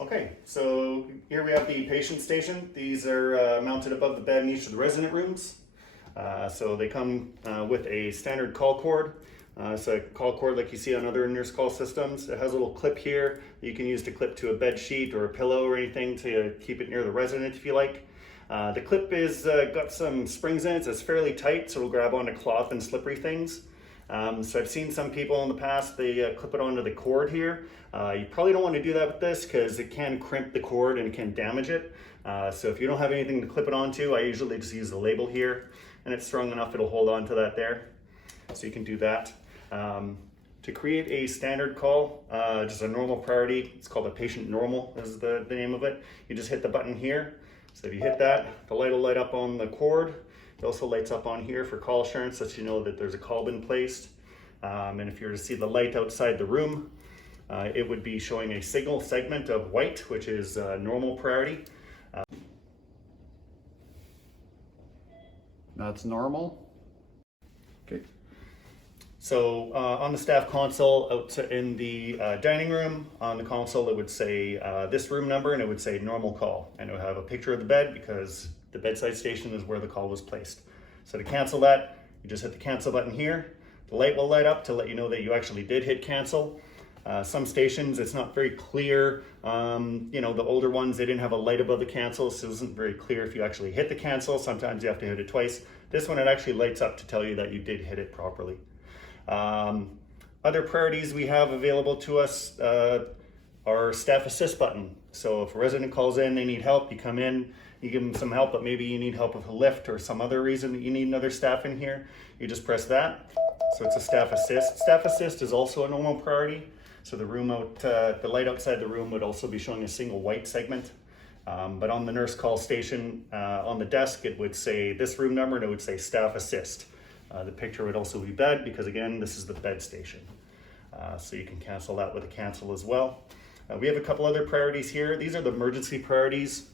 Okay, so here we have the patient station. These are mounted above the bed in each of the resident rooms. So they come with a standard call cord. So a call cord like you see on other nurse call systems. It has a little clip here that you can use to clip to a bed sheet or a pillow or anything to keep it near the resident if you like. The clip is got some springs in it, so it's fairly tight, so it'll grab onto cloth and slippery things. So I've seen some people in the past, they clip it onto the cord here. You probably don't want to do that with this because it can crimp the cord and it can damage it. So if you don't have anything to clip it onto, I usually just use the label here, and it's strong enough it'll hold on to that there. So you can do that. To create a standard call, just a normal priority, it's called a patient normal is the name of it. You just hit the button here. So if you hit that, the light will light up on the cord. It also lights up on here for call assurance, so you know that there's a call been placed. And if you were to see the light outside the room, it would be showing a signal segment of white, which is normal priority. That's normal. Okay. So on the staff console out in the dining room, on the console it would say this room number, and it would say normal call, and it would have a picture of the bed because the bedside station is where the call was placed. So to cancel that, you just hit the cancel button here. The light will light up to let you know that you actually did hit cancel. Some stations, it's not very clear. You know, the older ones, they didn't have a light above the cancel, so it isn't very clear if you actually hit the cancel. Sometimes you have to hit it twice. This one, it actually lights up to tell you that you did hit it properly. Other priorities we have available to us are staff assist button. So if a resident calls in, they need help, you come in, you give them some help, but maybe you need help with a lift or some other reason that you need another staff in here, you just press that. So it's a staff assist. Staff assist is also a normal priority. So the room out, the light outside the room would also be showing a single white segment. But on the nurse call station, on the desk, it would say this room number and it would say staff assist. The picture would also be bed because again, this is the bed station. So you can cancel that with a cancel as well. We have a couple other priorities here. These are the emergency priorities.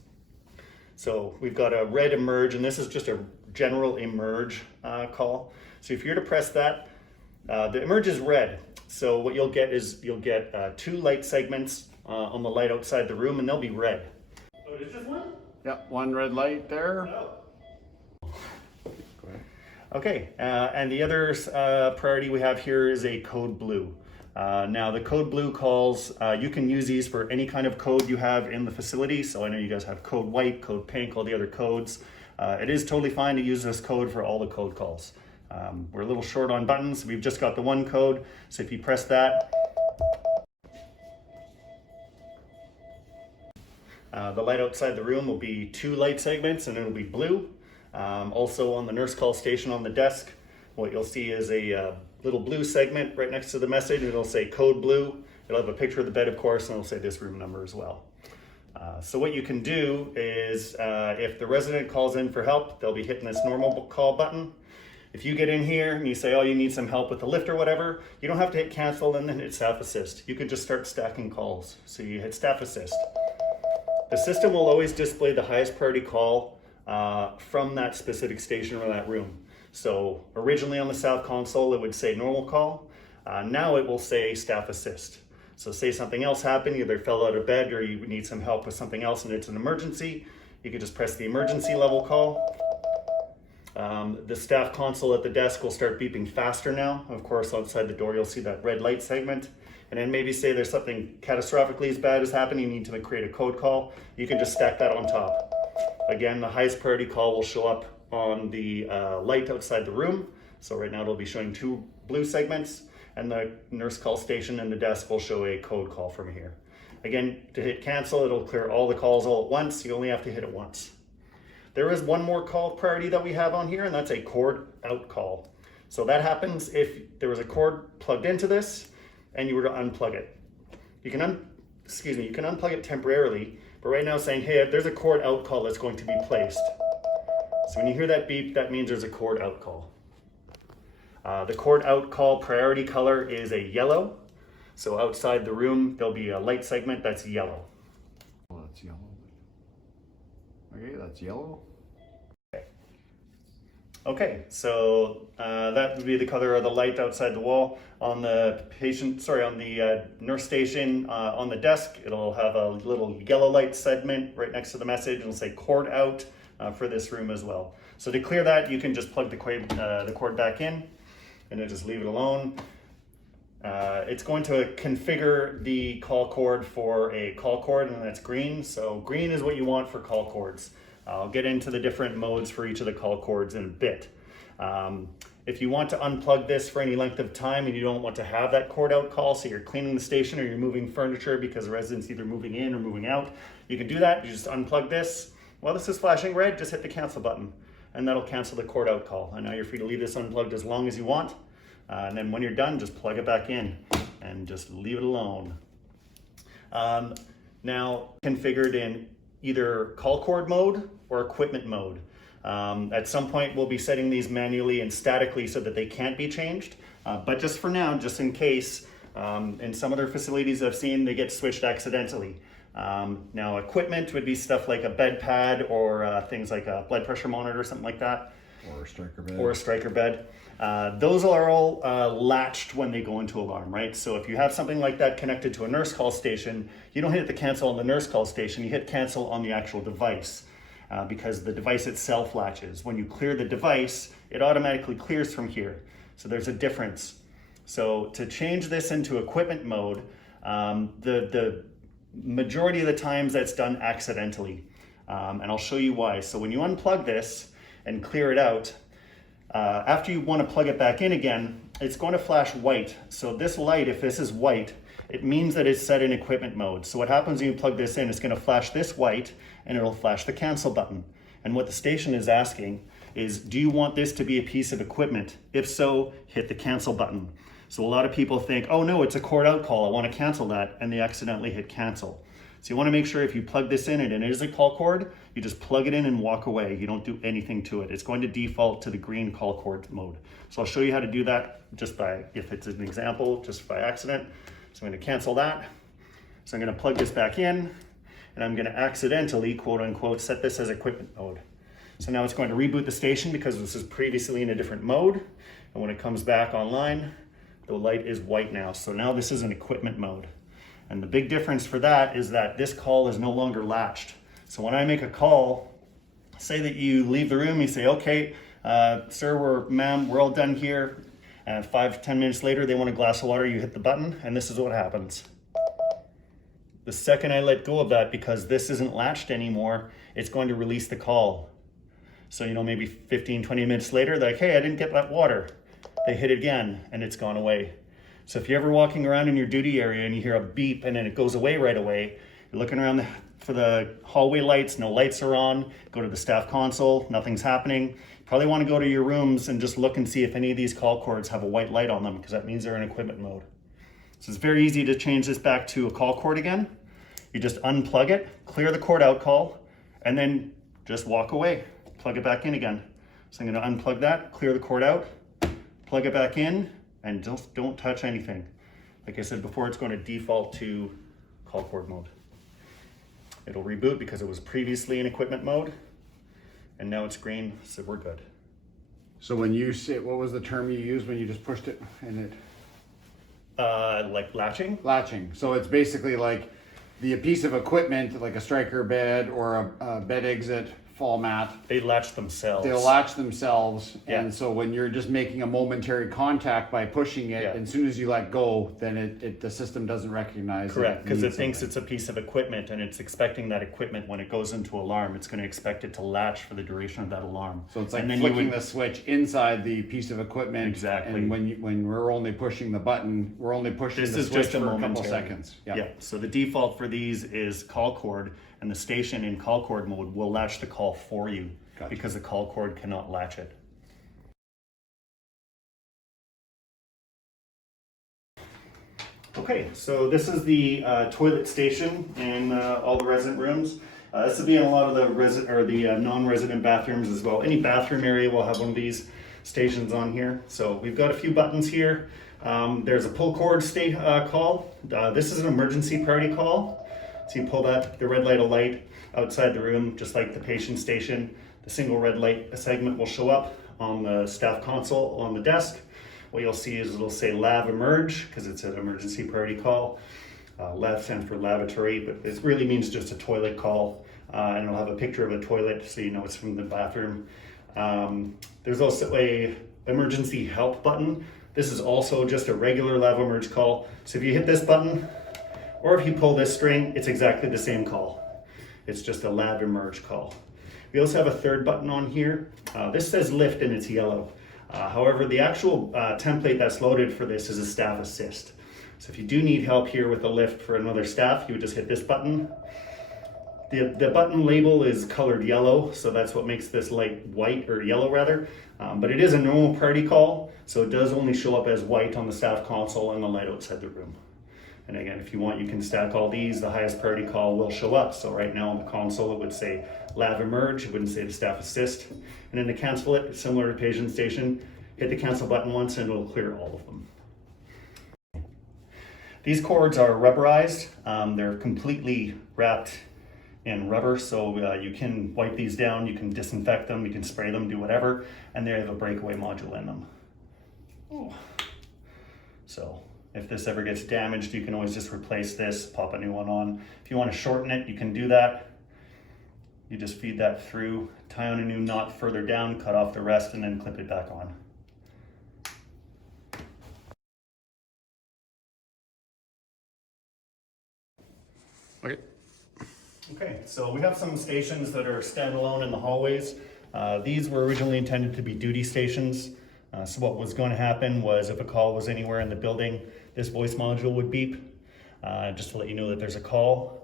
So we've got a red emerge, and this is just a general emerge call. So if you're to press that, the emerge is red. So what you'll get is you'll get 2 light segments on the light outside the room, and they'll be red. Oh, is this one? Yep, one red light there. Oh. Okay, and the other priority we have here is a code blue. Now the code blue calls, you can use these for any kind of code you have in the facility. So I know you guys have code white, code pink, all the other codes. It is totally fine to use this code for all the code calls. We're a little short on buttons. We've just got the one code. So if you press that, the light outside the room will be 2 light segments and it'll be blue. Also on the nurse call station on the desk, what you'll see is a little blue segment right next to the message. It'll say code blue. It'll have a picture of the bed, of course, and it'll say this room number as well. So what you can do is if the resident calls in for help, they'll be hitting this normal call button. If you get in here and you say, oh, you need some help with the lift or whatever, you don't have to hit cancel and then hit staff assist. You can just start stacking calls. So you hit staff assist. The system will always display the highest priority call from that specific station or that room. So originally on the south console, it would say normal call. Now it will say staff assist. So say something else happened, either fell out of bed or you need some help with something else and it's an emergency, you can just press the emergency level call. The staff console at the desk will start beeping faster now. Of course, outside the door, you'll see that red light segment. And then maybe say there's something catastrophically as bad as happening, you need to create a code call. You can just stack that on top. Again, the highest priority call will show up on the light outside the room. So right now it'll be showing 2 blue segments, and the nurse call station and the desk will show a code call from here. Again, to hit cancel, it'll clear all the calls all at once. You only have to hit it once. There is one more call priority that we have on here, and that's a cord out call. So that happens if there was a cord plugged into this and you were to unplug it. You can unplug it temporarily, but right now it's saying, hey, there's a cord out call that's going to be placed. So when you hear that beep, that means there's a cord out call. The cord out call priority color is a yellow. So outside the room, there'll be a light segment that's yellow. Oh, that's yellow. Okay, that's yellow. Okay. Okay, so that would be the color of the light outside the wall. On the nurse station on the desk, it'll have a little yellow light segment right next to the message. It'll say cord out for this room as well. So to clear that, you can just plug the cord back in and then just leave it alone. It's going to configure the call cord for a call cord, and that's green. So green is what you want for call cords. I'll get into the different modes for each of the call cords in a bit. If you want to unplug this for any length of time and you don't want to have that cord out call, so you're cleaning the station or you're moving furniture because the resident's either moving in or moving out, you can do that. You just unplug this. While this is flashing red, just hit the cancel button and that'll cancel the cord out call. And now you're free to leave this unplugged as long as you want. And then when you're done, just plug it back in and just leave it alone. Now configured in either call cord mode or equipment mode. At some point we'll be setting these manually and statically so that they can't be changed. But just for now, just in case, in some other facilities I've seen, they get switched accidentally. Now equipment would be stuff like a bed pad or things like a blood pressure monitor or something like that. Or a striker bed. Or a striker bed. Those are all latched when they go into alarm, right? So if you have something like that connected to a nurse call station, you don't hit the cancel on the nurse call station, you hit cancel on the actual device because the device itself latches. When you clear the device, it automatically clears from here. So there's a difference. So to change this into equipment mode, the majority of the times that's done accidentally. And I'll show you why. So when you unplug this and clear it out, after you want to plug it back in again, it's going to flash white. So this light, if this is white, it means that it's set in equipment mode. So what happens when you plug this in, it's going to flash this white and it'll flash the cancel button. And what the station is asking is, do you want this to be a piece of equipment? If so, hit the cancel button. So a lot of people think, oh no, it's a cord out call, I want to cancel that, and they accidentally hit cancel. So you want to make sure if you plug this in and it is a call cord, you just plug it in and walk away. You don't do anything to it. It's going to default to the green call cord mode. So I'll show you how to do that just by, if it's an example, just by accident. So I'm going to cancel that. So I'm going to plug this back in and I'm going to accidentally, quote unquote, set this as equipment mode. So now it's going to reboot the station because this is previously in a different mode. And when it comes back online, the light is white now. So now this is an equipment mode. And the big difference for that is that this call is no longer latched. So when I make a call, say that you leave the room, you say, okay, sir, ma'am, we're all done here. And 5 to 10 minutes later, they want a glass of water, you hit the button, and this is what happens. The second I let go of that, because this isn't latched anymore, it's going to release the call. So, maybe 15, 20 minutes later, they're like, hey, I didn't get that water. They hit it again, and it's gone away. So if you're ever walking around in your duty area and you hear a beep and then it goes away right away, you're looking around for the hallway lights, no lights are on, go to the staff console, nothing's happening. You probably want to go to your rooms and just look and see if any of these call cords have a white light on them because that means they're in equipment mode. So it's very easy to change this back to a call cord again. You just unplug it, clear the cord out call, and then just walk away, plug it back in again. So I'm going to unplug that, clear the cord out, plug it back in, and don't touch anything. Like I said before, it's going to default to call cord mode. It'll reboot because it was previously in equipment mode, and now it's green, so we're good. So when you say, what was the term you used when you just pushed it and it? Like latching? Latching. So it's basically like a piece of equipment, like a striker bed or a bed exit fall mat. They latch themselves. They'll latch themselves. Yeah. And so when you're just making a momentary contact by pushing it, Yeah. as soon as you let go, then the system doesn't recognize it. Correct, because it needs thinks something. it's a piece of equipment and it's expecting that equipment when it goes into alarm, it's going to expect it to latch for the duration of that alarm. So it's like And then flicking the switch inside the piece of equipment. Exactly. And when we're only pushing the button, we're only pushing This the is switch just a for a couple momentary. seconds. Yeah. So the default for these is call cord, and the station in call cord mode will latch the call for you. Gotcha. Because the call cord cannot latch it. Okay, so this is the toilet station in all the resident rooms. This will be in a lot of the non-resident bathrooms as well. Any bathroom area will have one of these stations on here. So we've got a few buttons here. There's a pull cord call. This is an emergency priority call. So you pull the red light will light outside the room, just like the patient station. The single red light segment will show up. on the staff console on the desk, what you'll see is it'll say Lav Emerge because it's an emergency priority call. Lav stands for lavatory, but it really means just a toilet call. And it'll have a picture of a toilet so you know it's from the bathroom. There's also a emergency help button. This is also just a regular Lav Emerge call. So if you hit this button, or if you pull this string, it's exactly the same call. It's just a Lav Emerge call. We also have a third button on here. This says lift and it's yellow. However, the actual template that's loaded for this is a staff assist. So if you do need help here with a lift for another staff, you would just hit this button. The button label is colored yellow, so that's what makes this light white, or yellow rather. But it is a normal priority call, so it does only show up as white on the staff console and the light outside the room. And again, if you want, you can stack all these. The highest priority call will show up. So right now on the console, it would say Lav Emerge. It wouldn't say the staff assist. And then to cancel it, similar to Patient Station, hit the cancel button once and it'll clear all of them. These cords are rubberized. They're completely wrapped in rubber, so you can wipe these down, you can disinfect them, you can spray them, do whatever, and they have a breakaway module in them. Oh. So if this ever gets damaged, you can always just replace this, pop a new one on. If you want to shorten it, you can do that. You just feed that through, tie on a new knot further down, cut off the rest, and then clip it back on. Okay. Okay, so we have some stations that are standalone in the hallways. These were originally intended to be duty stations. So what was going to happen was if a call was anywhere in the building, this voice module would beep, just to let you know that there's a call.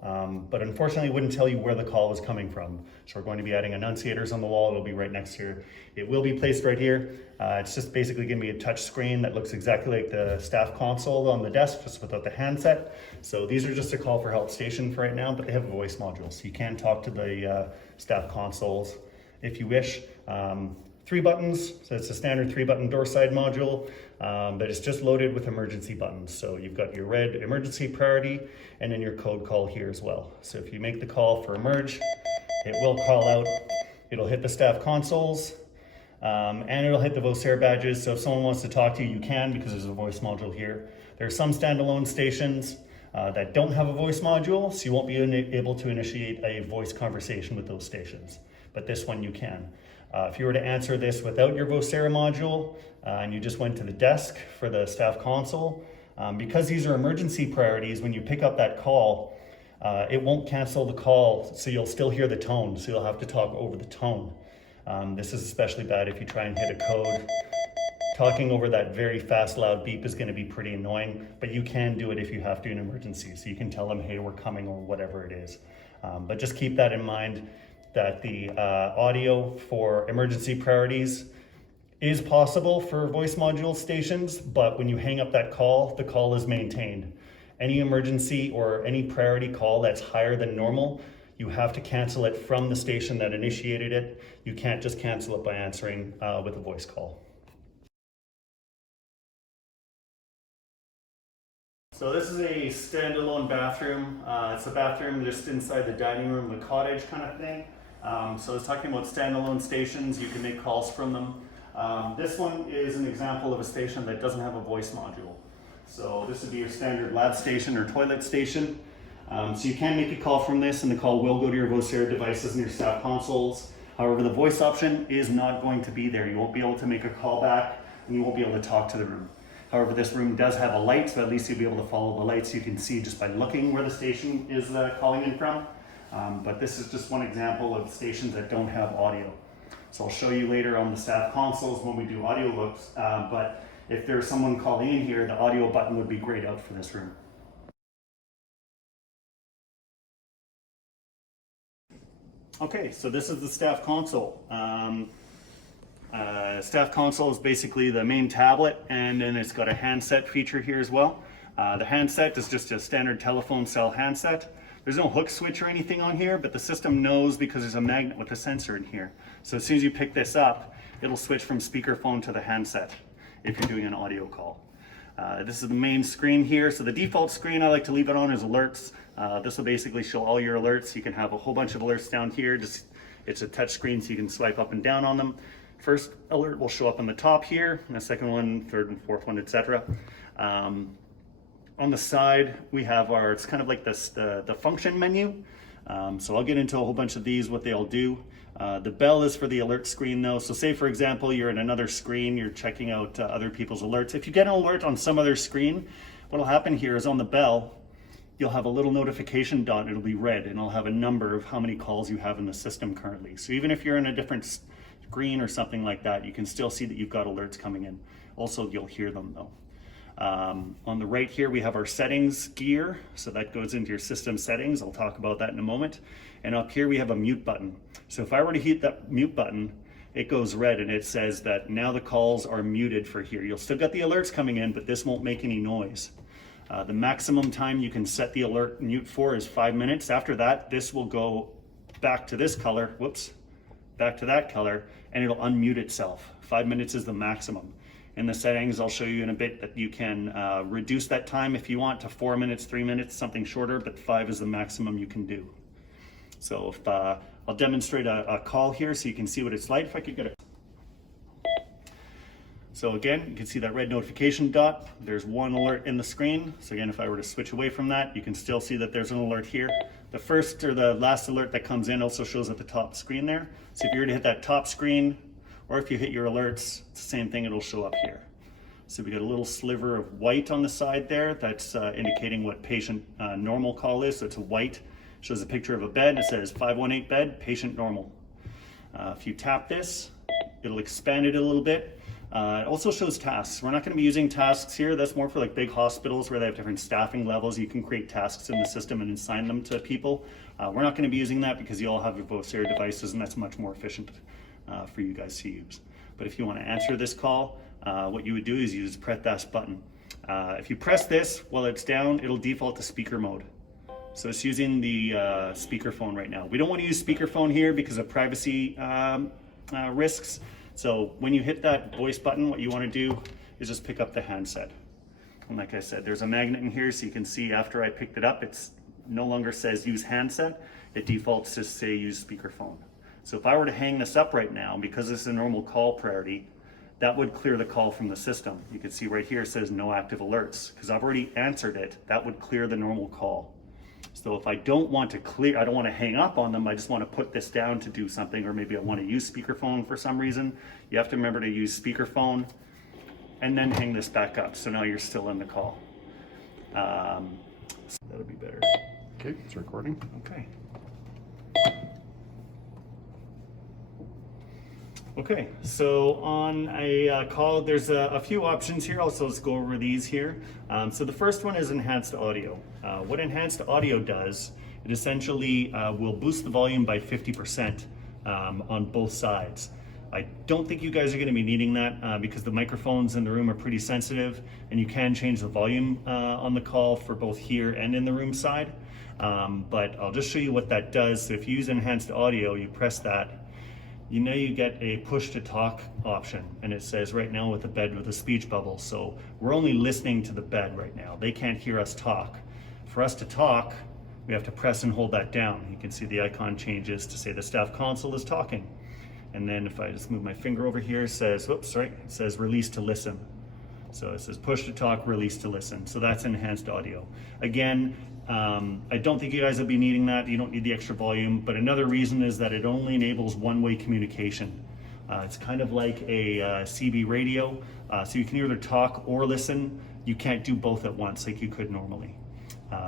But unfortunately, it wouldn't tell you where the call was coming from. So we're going to be adding annunciators on the wall. It'll be right next here. It will be placed right here. It's just basically going to be a touch screen that looks exactly like the staff console on the desk, just without the handset. So these are just a call for help station for right now, but they have a voice module. So you can talk to the staff consoles if you wish. 3 buttons, so it's a standard 3-button door side module, but it's just loaded with emergency buttons. So you've got your red emergency priority and then your code call here as well. So if you make the call for emerge, it will call out, it'll hit the staff consoles, and it'll hit the Vocera badges. So if someone wants to talk to you, you can, because there's a voice module here. There are some standalone stations that don't have a voice module, so you won't be able to initiate a voice conversation with those stations, but this one you can. If you were to answer this without your Vocera module and you just went to the desk for the staff console, because these are emergency priorities, when you pick up that call, it won't cancel the call, so you'll still hear the tone, so you'll have to talk over the tone. This is especially bad if you try and hit a code. Talking over that very fast, loud beep is going to be pretty annoying, but you can do it if you have to in an emergency. So you can tell them, hey, we're coming, or whatever it is. But just keep that in mind, that the audio for emergency priorities is possible for voice module stations, but when you hang up that call, the call is maintained. Any emergency or any priority call that's higher than normal, you have to cancel it from the station that initiated it. You can't just cancel it by answering with a voice call. So this is a standalone bathroom. It's a bathroom just inside the dining room of a cottage kind of thing. So I was talking about standalone stations, you can make calls from them. This one is an example of a station that doesn't have a voice module. So this would be your standard lab station or toilet station. So you can make a call from this, and the call will go to your Vocera devices and your staff consoles. However, the voice option is not going to be there. You won't be able to make a call back, and you won't be able to talk to the room. However, this room does have a light, so at least you'll be able to follow the lights. You can see just by looking where the station is calling in from. But this is just one example of stations that don't have audio. So I'll show you later on the staff consoles when we do audio looks, but if there's someone calling in here, the audio button would be grayed out for this room. Okay, so this is the staff console. Staff console is basically the main tablet, and then it's got a handset feature here as well. The handset is just a standard telephone cell handset. There's no hook switch or anything on here, but the system knows because there's a magnet with a sensor in here. So as soon as you pick this up, it'll switch from speakerphone to the handset if you're doing an audio call. This is the main screen here. So the default screen I like to leave it on is alerts. This will basically show all your alerts. You can have a whole bunch of alerts down here. It's a touch screen, so you can swipe up and down on them. First alert will show up on the top here, and the second one, third and fourth one, etc. On the side, we have our, it's kind of like this, the function menu. So I'll get into a whole bunch of these, what they all do. The bell is for the alert screen though. So say for example, you're in another screen, you're checking out other people's alerts. If you get an alert on some other screen, what'll happen here is on the bell, you'll have a little notification dot, it'll be red, and it'll have a number of how many calls you have in the system currently. So even if you're in a different screen or something like that, you can still see that you've got alerts coming in. Also, you'll hear them though. On the right here, we have our settings gear. So that goes into your system settings. I'll talk about that in a moment. And up here, we have a mute button. So if I were to hit that mute button, it goes red and it says that now the calls are muted for here. You'll still get the alerts coming in, but this won't make any noise. The maximum time you can set the alert mute for is 5 minutes. After that, this will go back to this color, back to that color, and it'll unmute itself. 5 minutes is the maximum. In the settings, I'll show you in a bit that you can reduce that time if you want to 4 minutes, 3 minutes, something shorter, but 5 is the maximum you can do. So if I'll demonstrate a call here so you can see what it's like. If I could get it. So again, you can see that red notification dot. There's one alert in the screen. So again, if I were to switch away from that, you can still see that there's an alert here. The first or the last alert that comes in also shows at the top screen there. So if you were to hit that top screen, or if you hit your alerts, it's the same thing, it'll show up here. So we got a little sliver of white on the side there. That's indicating what patient normal call is. So it's a white, shows a picture of a bed. It says 518 bed, patient normal. If you tap this, it'll expand it a little bit. It also shows tasks. We're not going to be using tasks here. That's more for like big hospitals where they have different staffing levels. You can create tasks in the system and assign them to people. We're not going to be using that because you all have your Vocera devices, and that's much more efficient for you guys to use. But if you want to answer this call, what you would do is you just press this button. If you press this while it's down, it'll default to speaker mode. So it's using the speakerphone right now. We don't want to use speakerphone here because of privacy risks. So when you hit that voice button, what you want to do is just pick up the handset. And like I said, there's a magnet in here so you can see after I picked it up, it's no longer says use handset. It defaults to say use speakerphone. So if I were to hang this up right now, because this is a normal call priority, that would clear the call from the system. You can see right here it says no active alerts. Because I've already answered it, that would clear the normal call. So if I don't want to clear, I don't want to hang up on them, I just want to put this down to do something, or maybe I want to use speakerphone for some reason, you have to remember to use speakerphone and then hang this back up. So now you're still in the call. So that'll be better. Okay, it's recording. Okay. Okay, so on a call, there's a few options here. Also, let's go over these here. So the first one is enhanced audio. What enhanced audio does, it essentially will boost the volume by 50% on both sides. I don't think you guys are going to be needing that because the microphones in the room are pretty sensitive, and you can change the volume on the call for both here and in the room side. But I'll just show you what that does. So if you use enhanced audio, you press that. You know you get a push to talk option, and it says right now with the bed with a speech bubble. So we're only listening to the bed right now. They can't hear us talk. For us to talk, we have to press and hold that down. You can see the icon changes to say the staff console is talking. And then if I just move my finger over here, it says, it says release to listen. So it says push to talk, release to listen. So that's enhanced audio. Again, I don't think you guys will be needing that. You don't need the extra volume, but another reason is that it only enables one-way communication. It's kind of like a CB radio, so you can either talk or listen. You can't do both at once like you could normally.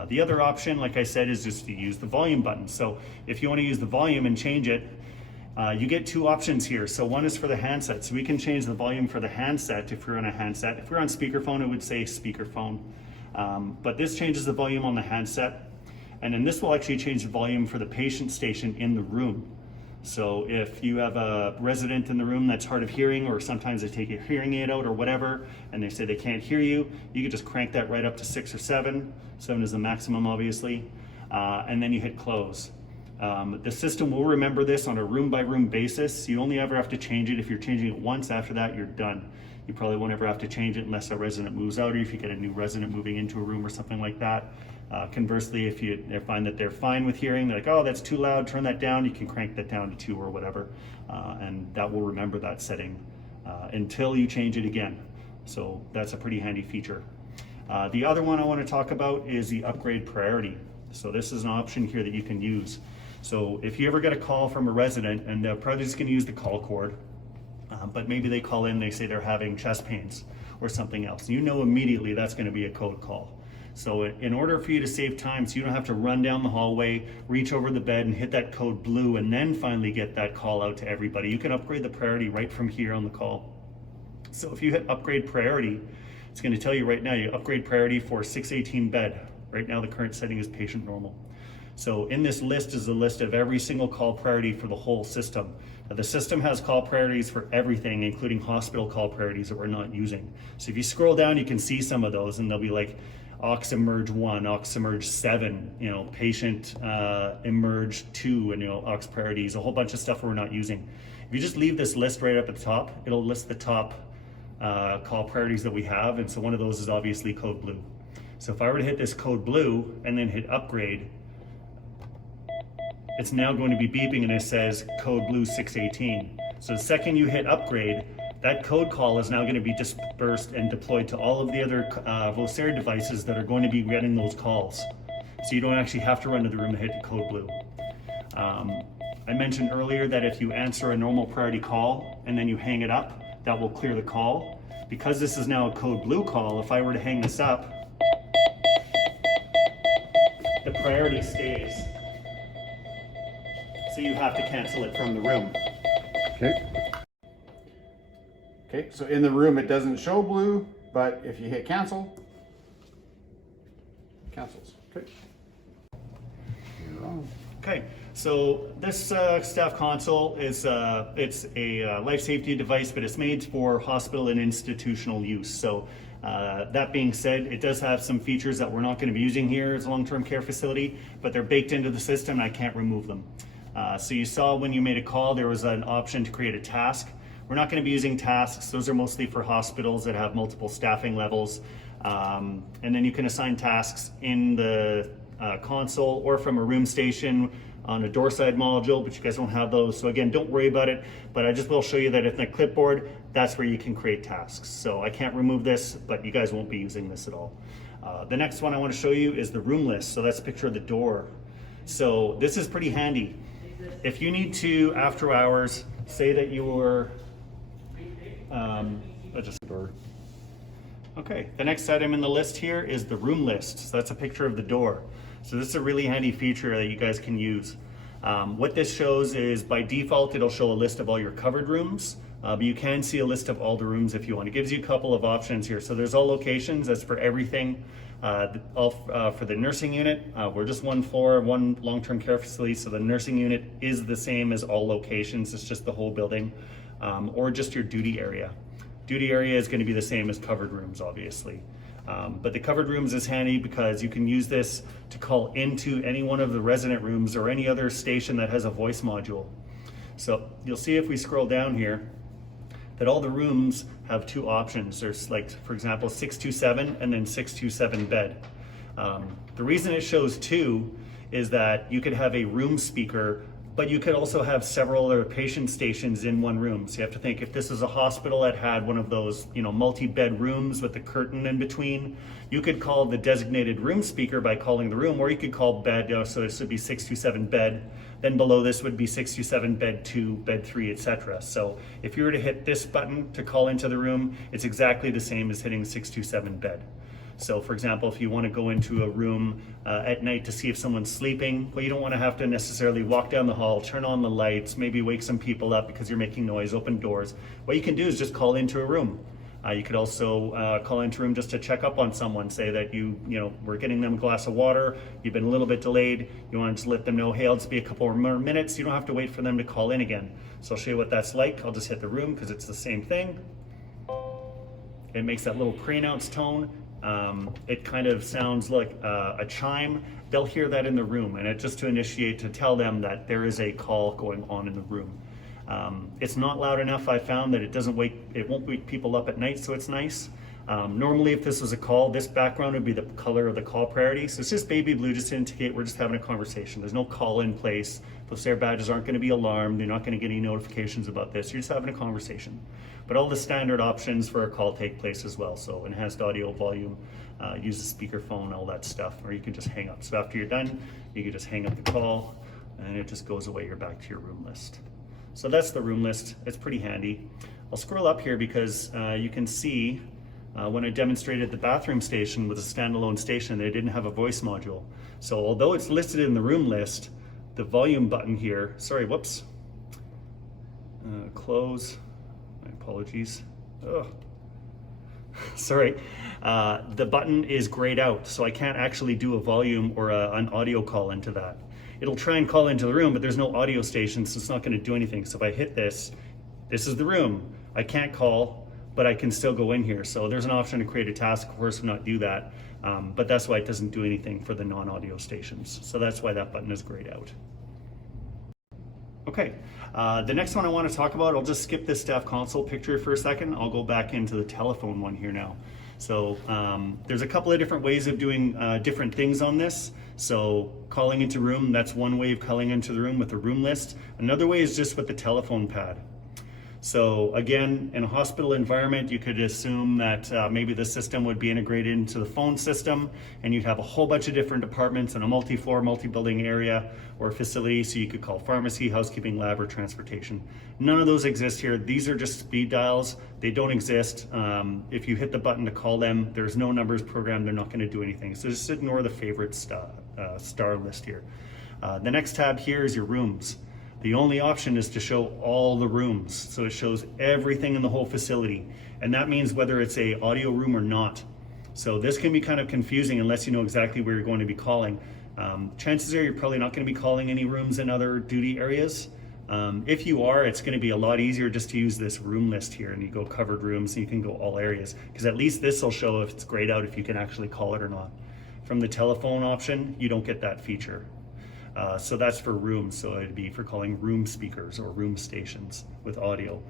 The other option, like I said, is just to use the volume button. So if you want to use the volume and change it, you get two options here. So one is for the handset. So we can change the volume for the handset if we're on a handset. If we're on speakerphone, it would say speakerphone. But this changes the volume on the handset. And then this will actually change the volume for the patient station in the room. So if you have a resident in the room that's hard of hearing, or sometimes they take a hearing aid out or whatever, and they say they can't hear you, you can just crank that right up to 6 or 7. 7 is the maximum, obviously. And then you hit close. The system will remember this on a room-by-room basis. You only ever have to change it if you're changing it once. After that, you're done. You probably won't ever have to change it unless a resident moves out, or if you get a new resident moving into a room or something like that. Conversely, if you find that they're fine with hearing, they're like, oh, that's too loud, turn that down, you can crank that down to 2 or whatever, and that will remember that setting until you change it again. So that's a pretty handy feature. The other one I want to talk about is the upgrade priority. So this is an option here that you can use. So if you ever get a call from a resident, and they're probably just going to use the call cord, but maybe they call in, they say they're having chest pains or something else, you know immediately that's going to be a code call. So in order for you to save time, so you don't have to run down the hallway, reach over the bed and hit that code blue and then finally get that call out to everybody, you can upgrade the priority right from here on the call. So if you hit upgrade priority, it's going to tell you right now, you upgrade priority for 618 bed. Right now the current setting is patient normal. So in this list is a list of every single call priority for the whole system. Now, the system has call priorities for everything, including hospital call priorities that we're not using. So if you scroll down, you can see some of those, and they'll be like aux emerge 1, aux emerge 7, you know, patient emerge 2, and you know, aux priorities, a whole bunch of stuff we're not using. If you just leave this list right up at the top, it'll list the top call priorities that we have, and so one of those is obviously code blue. So if I were to hit this code blue and then hit upgrade, it's now going to be beeping and it says code blue 618. So the second you hit upgrade, that code call is now going to be dispersed and deployed to all of the other Vocera devices that are going to be getting those calls. So you don't actually have to run to the room and hit the code blue. I mentioned earlier that if you answer a normal priority call and then you hang it up, that will clear the call. Because this is now a code blue call, if I were to hang this up, the priority stays. So you have to cancel it from the room. Okay, so in the room it doesn't show blue, but if you hit cancel, it cancels. Okay. You're on. Okay, so this staff console is it's a life safety device, but it's made for hospital and institutional use. So that being said, it does have some features that we're not going to be using here as a long-term care facility, but they're baked into the system and I can't remove them. So you saw when you made a call, there was an option to create a task. We're not going to be using tasks. Those are mostly for hospitals that have multiple staffing levels. And then you can assign tasks in the console or from a room station on a door side module, but you guys don't have those. So again, don't worry about it, but I just will show you that in the clipboard, that's where you can create tasks. So I can't remove this, but you guys won't be using this at all. The next one I want to show you is the room list. So that's a picture of the door. So this is pretty handy. If you need to, after hours, say that you're, okay, the next item in the list here is the room list. So that's a picture of the door. So this is a really handy feature that you guys can use. What this shows is by default, it'll show a list of all your covered rooms, but you can see a list of all the rooms if you want. It gives you a couple of options here. So there's all locations, that's for everything. For the nursing unit, we're just one floor, one long-term care facility, so the nursing unit is the same as all locations, it's just the whole building, or just your duty area. Duty area is going to be the same as covered rooms, obviously. But the covered rooms is handy because you can use this to call into any one of the resident rooms or any other station that has a voice module. So you'll see if we scroll down here that all the rooms have two options. There's like, for example, 627 and then 627 bed. The reason it shows two is that you could have a room speaker, but you could also have several other patient stations in one room. So you have to think, if this is a hospital that had one of those, you know, multi-bed rooms with a curtain in between, you could call the designated room speaker by calling the room, or you could call bed, so this would be 627 bed, then below this would be 627 bed 2, bed 3, etc. So if you were to hit this button to call into the room, it's exactly the same as hitting 627 bed. So for example, if you want to go into a room at night to see if someone's sleeping, well, you don't want to have to necessarily walk down the hall, turn on the lights, maybe wake some people up because you're making noise, open doors. What you can do is just call into a room. You could also call into a room just to check up on someone, say that you know, we're getting them a glass of water, you've been a little bit delayed, you want to just let them know, hey, I'll just be a couple more minutes, you don't have to wait for them to call in again. So I'll show you what that's like. I'll just hit the room because it's the same thing. It makes that little pre-announce tone. It kind of sounds like a chime. They'll hear that in the room, and it's just to initiate, to tell them that there is a call going on in the room. It's not loud enough, I found, that it won't wake people up at night, so it's nice. Normally, if this was a call, this background would be the color of the call priority. So it's just baby blue, just to indicate we're just having a conversation. There's no call in place. Those air badges aren't going to be alarmed. You're not going to get any notifications about this. You're just having a conversation. But all the standard options for a call take place as well. So enhanced audio volume, use the speakerphone, all that stuff, or you can just hang up. So after you're done, you can just hang up the call and it just goes away. You're back to your room list. So that's the room list. It's pretty handy. I'll scroll up here because you can see when I demonstrated the bathroom station with a standalone station, they didn't have a voice module. So although it's listed in the room list, the volume button here, sorry, whoops, close, my apologies. Oh. Sorry, the button is grayed out, so I can't actually do a volume or an audio call into that. It'll try and call into the room, but there's no audio station, so it's not going to do anything. So if I hit this, this is the room. I can't call, but I can still go in here. So there's an option to create a task force and not do that, but that's why it doesn't do anything for the non-audio stations. So that's why that button is grayed out. Okay, the next one I want to talk about, I'll just skip this staff console picture for a second. I'll go back into the telephone one here now. So there's a couple of different ways of doing different things on this. So calling into room, that's one way of calling into the room with a room list. Another way is just with the telephone pad. So again, in a hospital environment, you could assume that maybe the system would be integrated into the phone system and you'd have a whole bunch of different departments in a multi-floor, multi-building area or facility. So you could call pharmacy, housekeeping, lab, or transportation. None of those exist here. These are just speed dials. They don't exist. If you hit the button to call them, there's no numbers programmed. They're not going to do anything. So just ignore the favorite star list here. The next tab here is your rooms. The only option is to show all the rooms. So it shows everything in the whole facility. And that means whether it's a audio room or not. So this can be kind of confusing unless you know exactly where you're going to be calling. Chances are you're probably not going to be calling any rooms in other duty areas. If you are, it's going to be a lot easier just to use this room list here and you go covered rooms and you can go all areas. Because at least this will show if it's grayed out if you can actually call it or not. From the telephone option, you don't get that feature. So that's for rooms, so it'd be for calling room speakers or room stations with audio.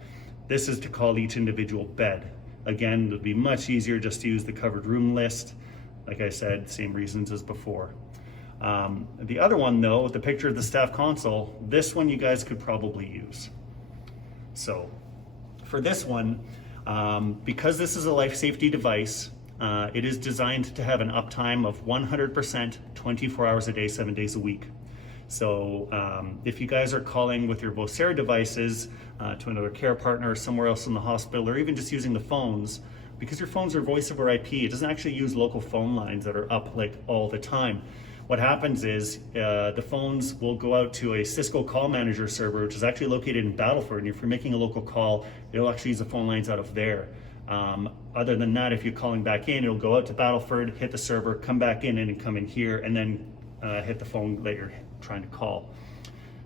This is to call each individual bed. Again, it would be much easier just to use the covered room list. Like I said, same reasons as before. The other one though, with the picture of the staff console, this one you guys could probably use. So for this one, because this is a life safety device, it is designed to have an uptime of 100%, 24 hours a day, 7 days a week. So if you guys are calling with your Vocera devices to another care partner or somewhere else in the hospital, or even just using the phones, because your phones are voice over IP, it doesn't actually use local phone lines that are up like all the time. What happens is the phones will go out to a Cisco call manager server, which is actually located in Battleford. And if you're making a local call, it'll actually use the phone lines out of there. Other than that, if you're calling back in, it'll go out to Battleford, hit the server, come back in and come in here, and then hit the phone that you're trying to call.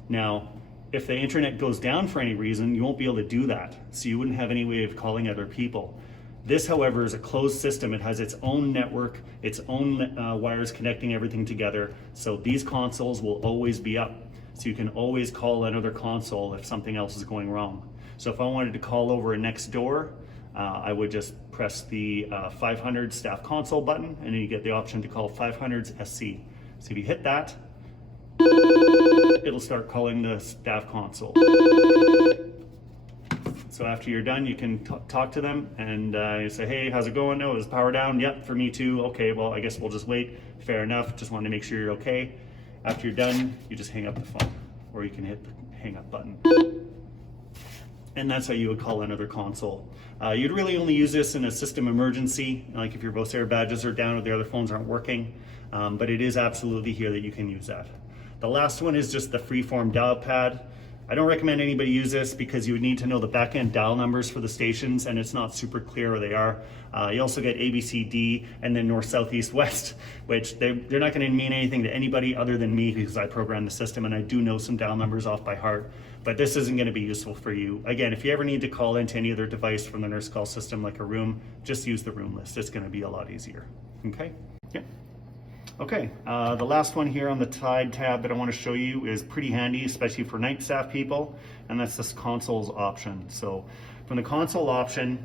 Now, if the internet goes down for any reason, you won't be able to do that. So you wouldn't have any way of calling other people. This, however, is a closed system. It has its own network, its own wires connecting everything together. So these consoles will always be up. So you can always call another console if something else is going wrong. So if I wanted to call over a next door, I would just press the 500 staff console button, and then you get the option to call 500's SC. So if you hit that, it'll start calling the staff console. So after you're done, you can talk to them and you say, hey, how's it going? No, is power down? Yep, for me too. Okay, well, I guess we'll just wait. Fair enough. Just wanted to make sure you're okay. After you're done, you just hang up the phone, or you can hit the hang up button. And that's how you would call another console. You'd really only use this in a system emergency, like if your Vocera badges are down or the other phones aren't working, but it is absolutely here that you can use that. The last one is just the freeform dial pad. I don't recommend anybody use this because you would need to know the back-end dial numbers for the stations, and it's not super clear where they are. You also get A, B, C, D, and then north, south, east, west, which they're not going to mean anything to anybody other than me because I programmed the system and I do know some dial numbers off by heart, but this isn't going to be useful for you. Again, if you ever need to call into any other device from the nurse call system like a room, just use the room list. It's going to be a lot easier. Okay? Yeah. Okay, the last one here on the Tide tab that I want to show you is pretty handy, especially for night staff people, and that's this consoles option. So from the console option,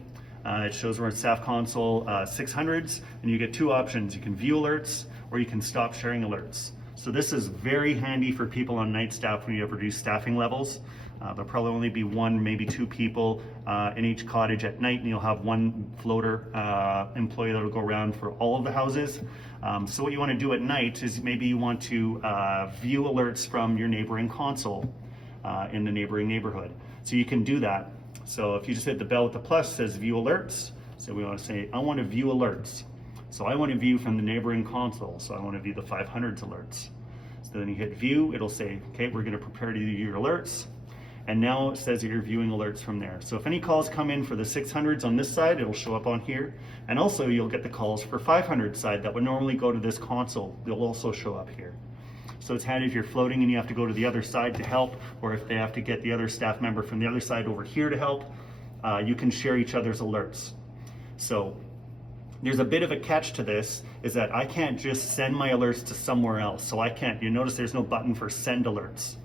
It shows we're in staff console 600s, and you get two options. You can view alerts or you can stop sharing alerts. So this is very handy for people on night staff when you have reduced staffing levels. There'll probably only be one, maybe two people in each cottage at night, and you'll have one floater employee that'll go around for all of the houses. So what you want to do at night is maybe you want to view alerts from your neighboring console in the neighboring neighborhood. So you can do that. So if you just hit the bell with the plus, it says view alerts. So we want to say, I want to view alerts. So I want to view from the neighboring console. So I want to view the 500s alerts. So then you hit view, it'll say, okay, we're going to prepare to view your alerts. And now it says that you're viewing alerts from there. So if any calls come in for the 600s on this side, it'll show up on here. And also you'll get the calls for 500 side that would normally go to this console. They'll also show up here. So it's handy if you're floating and you have to go to the other side to help, or if they have to get the other staff member from the other side over here to help, you can share each other's alerts. So there's a bit of a catch to this, is that I can't just send my alerts to somewhere else. So I can't, you notice there's no button for send alerts.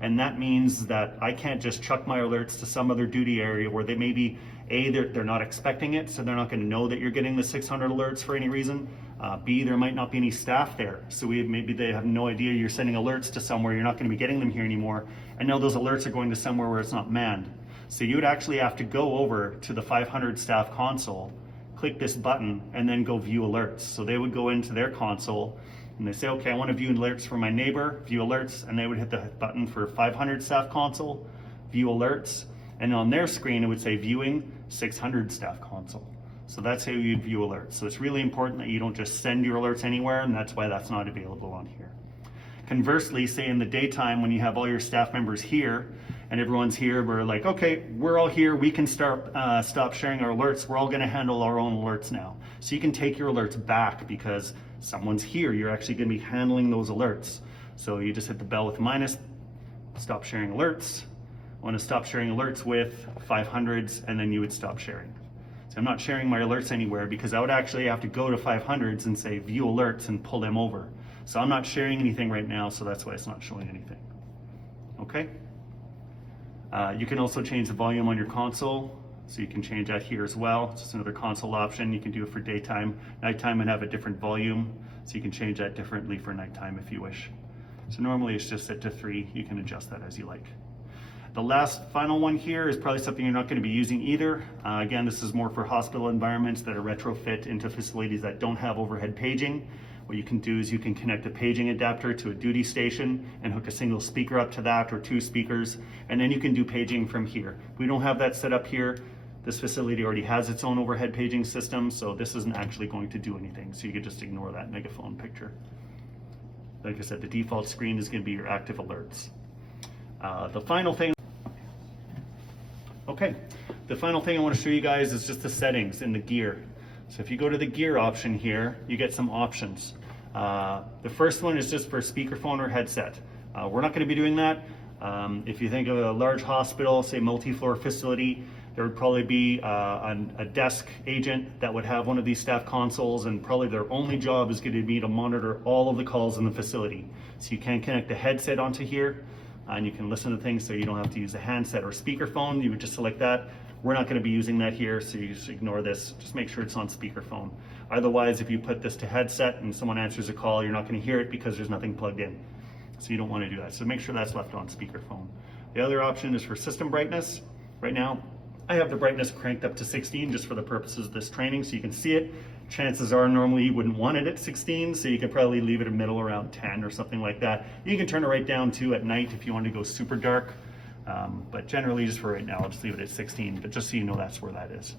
And that means that I can't just chuck my alerts to some other duty area where they maybe, they're not expecting it, so they're not gonna know that you're getting the 600 alerts for any reason. B, there might not be any staff there. So maybe they have no idea you're sending alerts to somewhere, you're not gonna be getting them here anymore. And now those alerts are going to somewhere where it's not manned. So you would actually have to go over to the 500 staff console, click this button, and then go view alerts. So they would go into their console, and they say, okay, I want to view alerts for my neighbor, view alerts, and they would hit the button for 500 staff console, view alerts, and on their screen it would say viewing 600 staff console. So that's how you'd view alerts. So it's really important that you don't just send your alerts anywhere, and that's why that's not available on here. Conversely, say in the daytime when you have all your staff members here and everyone's here, we're like, okay, we're all here, we can stop sharing our alerts, we're all gonna handle our own alerts now. So you can take your alerts back because someone's here, you're actually gonna be handling those alerts. So you just hit the bell with minus, stop sharing alerts. I wanna stop sharing alerts with 500s, and then you would stop sharing. So I'm not sharing my alerts anywhere because I would actually have to go to 500s and say view alerts and pull them over. So I'm not sharing anything right now, so that's why it's not showing anything. Okay? You can also change the volume on your console. So you can change that here as well. It's just another console option. You can do it for daytime, nighttime, and have a different volume. So you can change that differently for nighttime if you wish. So normally it's just set to 3. You can adjust that as you like. The last final one here is probably something you're not going to be using either. Again, this is more for hospital environments that are retrofit into facilities that don't have overhead paging. What you can do is you can connect a paging adapter to a duty station and hook a single speaker up to that, or 2 speakers, and then you can do paging from here. We don't have that set up here. This facility already has its own overhead paging system, so this isn't actually going to do anything. So you could just ignore that megaphone picture. Like I said, the default screen is going to be your active alerts. The final thing I want to show you guys is just the settings in the gear. So if you go to the gear option here, you get some options. The first one is just for speakerphone or headset. We're not going to be doing that. If you think of a large hospital, say multi-floor facility, there would probably be a desk agent that would have one of these staff consoles, and probably their only job is going to be to monitor all of the calls in the facility. So you can connect a headset onto here, and you can listen to things, so you don't have to use a handset or speakerphone. You would just select that. We're not going to be using that here, so you just ignore this. Just make sure it's on speakerphone. Otherwise, if you put this to headset and someone answers a call, you're not going to hear it because there's nothing plugged in. So you don't want to do that. So make sure that's left on speakerphone. The other option is for system brightness. Right now, I have the brightness cranked up to 16 just for the purposes of this training, so you can see it. Chances are normally you wouldn't want it at 16, so you could probably leave it in the middle around 10 or something like that. You can turn it right down to at night if you want to go super dark. But generally, just for right now, I'll just leave it at 16, but just so you know that's where that is.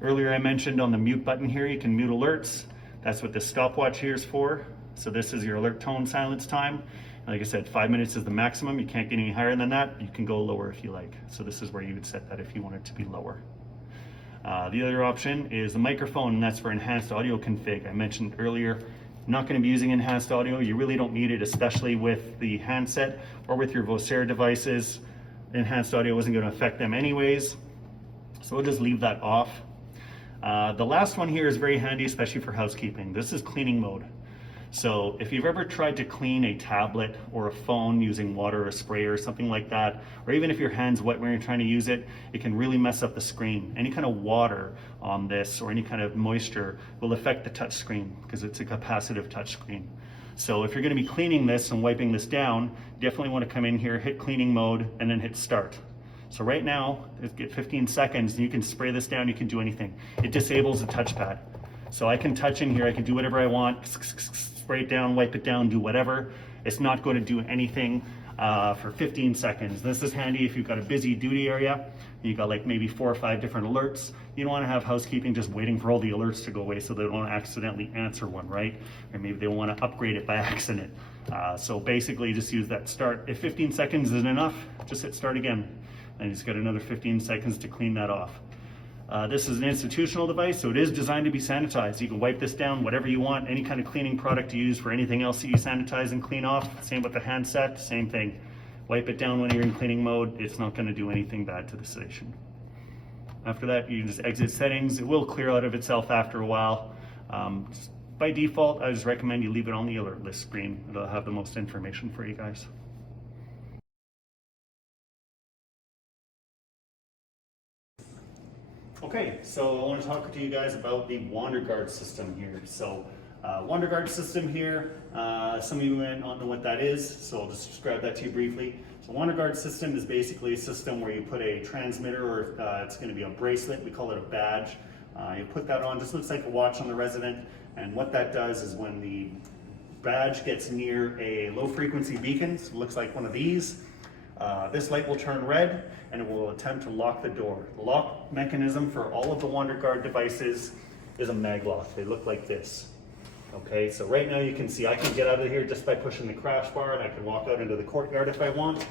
Earlier I mentioned on the mute button here, you can mute alerts. That's what this stopwatch here is for. So this is your alert tone silence time. Like I said, 5 minutes is the maximum. You can't get any higher than that. You can go lower if you like. So this is where you would set that if you want it to be lower. The other option is the microphone, and that's for enhanced audio config. I mentioned earlier, not going to be using enhanced audio. You really don't need it, especially with the handset or with your Vocera devices. Enhanced audio isn't going to affect them anyways. So we'll just leave that off. The last one here is very handy, especially for housekeeping. This is cleaning mode. So if you've ever tried to clean a tablet or a phone using water or spray or something like that, or even if your hand's wet when you're trying to use it, it can really mess up the screen. Any kind of water on this or any kind of moisture will affect the touch screen because it's a capacitive touch screen. So if you're going to be cleaning this and wiping this down, definitely want to come in here, hit cleaning mode, and then hit start. So right now, get 15 seconds, and you can spray this down, you can do anything. It disables the touchpad. So I can touch in here, I can do whatever I want, spray it down, wipe it down, do whatever. It's not going to do anything for 15 seconds. This is handy if you've got a busy duty area, you've got like maybe 4 or 5 different alerts. You don't want to have housekeeping just waiting for all the alerts to go away so they don't accidentally answer one, right? Or maybe they want to upgrade it by accident. So basically just use that start. If 15 seconds isn't enough, just hit start again. And you've got another 15 seconds to clean that off. This is an institutional device, so it is designed to be sanitized. You can wipe this down, whatever you want, any kind of cleaning product to use for anything else that you sanitize and clean off. Same with the handset, same thing. Wipe it down when you're in cleaning mode. It's not going to do anything bad to the station. After that, you can just exit settings. It will clear out of itself after a while. By default, I just recommend you leave it on the alert list screen. It'll have the most information for you guys. Okay, so I want to talk to you guys about the WanderGuard system here. So WanderGuard system here, some of you might not know what that is, so I'll just describe that to you briefly. So WanderGuard system is basically a system where you put a transmitter, or it's going to be a bracelet, we call it a badge. You put that on, just looks like a watch on the resident, and what that does is when the badge gets near a low frequency beacon, so it looks like one of these, this light will turn red and it will attempt to lock the door. The lock mechanism for all of the WanderGuard devices is a mag lock. They look like this. Okay, so right now you can see I can get out of here just by pushing the crash bar, and I can walk out into the courtyard if I want.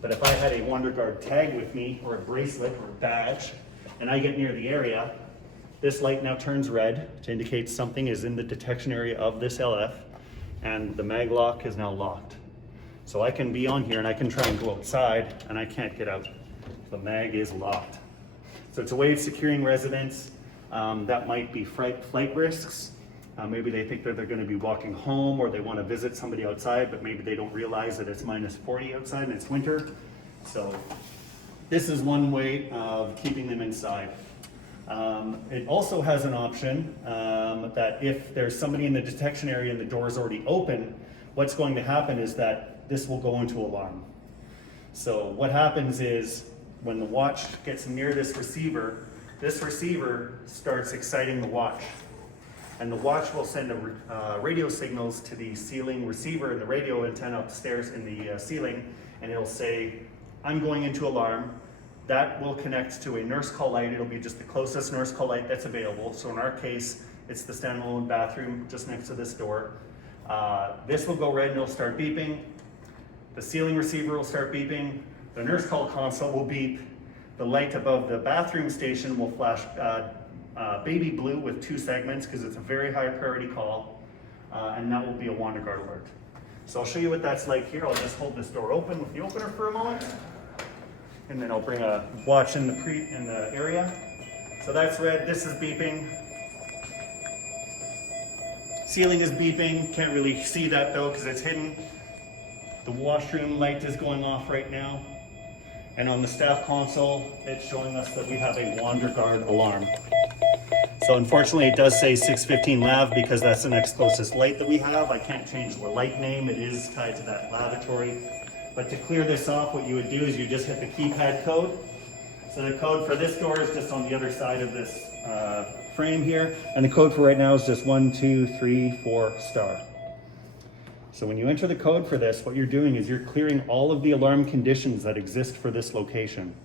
But if I had a WanderGuard tag with me, or a bracelet or a badge, and I get near the area, this light now turns red to indicate something is in the detection area of this LF, and the mag lock is now locked. So I can be on here and I can try and go outside and I can't get out. The mag is locked. So it's a way of securing residents that might be flight risks. Maybe they think that they're going to be walking home, or they want to visit somebody outside, but maybe they don't realize that it's -40 outside and it's winter. So this is one way of keeping them inside. It also has an option that if there's somebody in the detection area and the door is already open, what's going to happen is that this will go into alarm. So what happens is when the watch gets near this receiver starts exciting the watch. And the watch will send radio signals to the ceiling receiver and the radio antenna upstairs in the ceiling, and it'll say, I'm going into alarm. That will connect to a nurse call light. It'll be just the closest nurse call light that's available. So in our case, it's the standalone bathroom just next to this door. This will go red and it'll start beeping. The ceiling receiver will start beeping. The nurse call console will beep. The light above the bathroom station will flash baby blue with 2 segments because it's a very high priority call, and that will be a WanderGuard alert. So I'll show you what that's like here. I'll just hold this door open with the opener for a moment, and then I'll bring a watch in the area. So that's red. This is beeping. Ceiling is beeping. Can't really see that though because it's hidden. The washroom light is going off right now. And on the staff console, it's showing us that we have a WanderGuard alarm. So unfortunately it does say 615 lav because that's the next closest light that we have. I can't change the light name, it is tied to that lavatory. But to clear this off, what you would do is you just hit the keypad code. So the code for this door is just on the other side of this frame here. And the code for right now is just 1, 2, 3, 4 star. So when you enter the code for this, what you're doing is you're clearing all of the alarm conditions that exist for this location.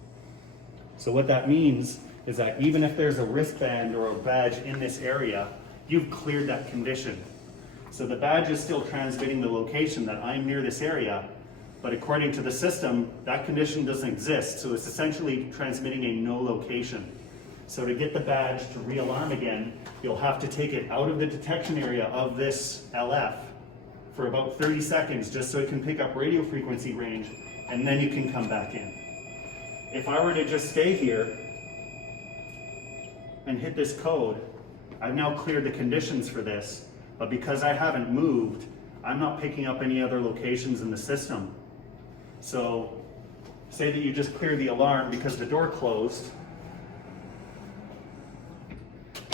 So what that means is that even if there's a wristband or a badge in this area, you've cleared that condition. So the badge is still transmitting the location that I'm near this area, but according to the system, that condition doesn't exist. So it's essentially transmitting a no location. So to get the badge to re-alarm again, you'll have to take it out of the detection area of this LF for about 30 seconds just so it can pick up radio frequency range, and then you can come back in. If I were to just stay here and hit this code, I've now cleared the conditions for this. But because I haven't moved, I'm not picking up any other locations in the system. So say that you just clear the alarm because the door closed.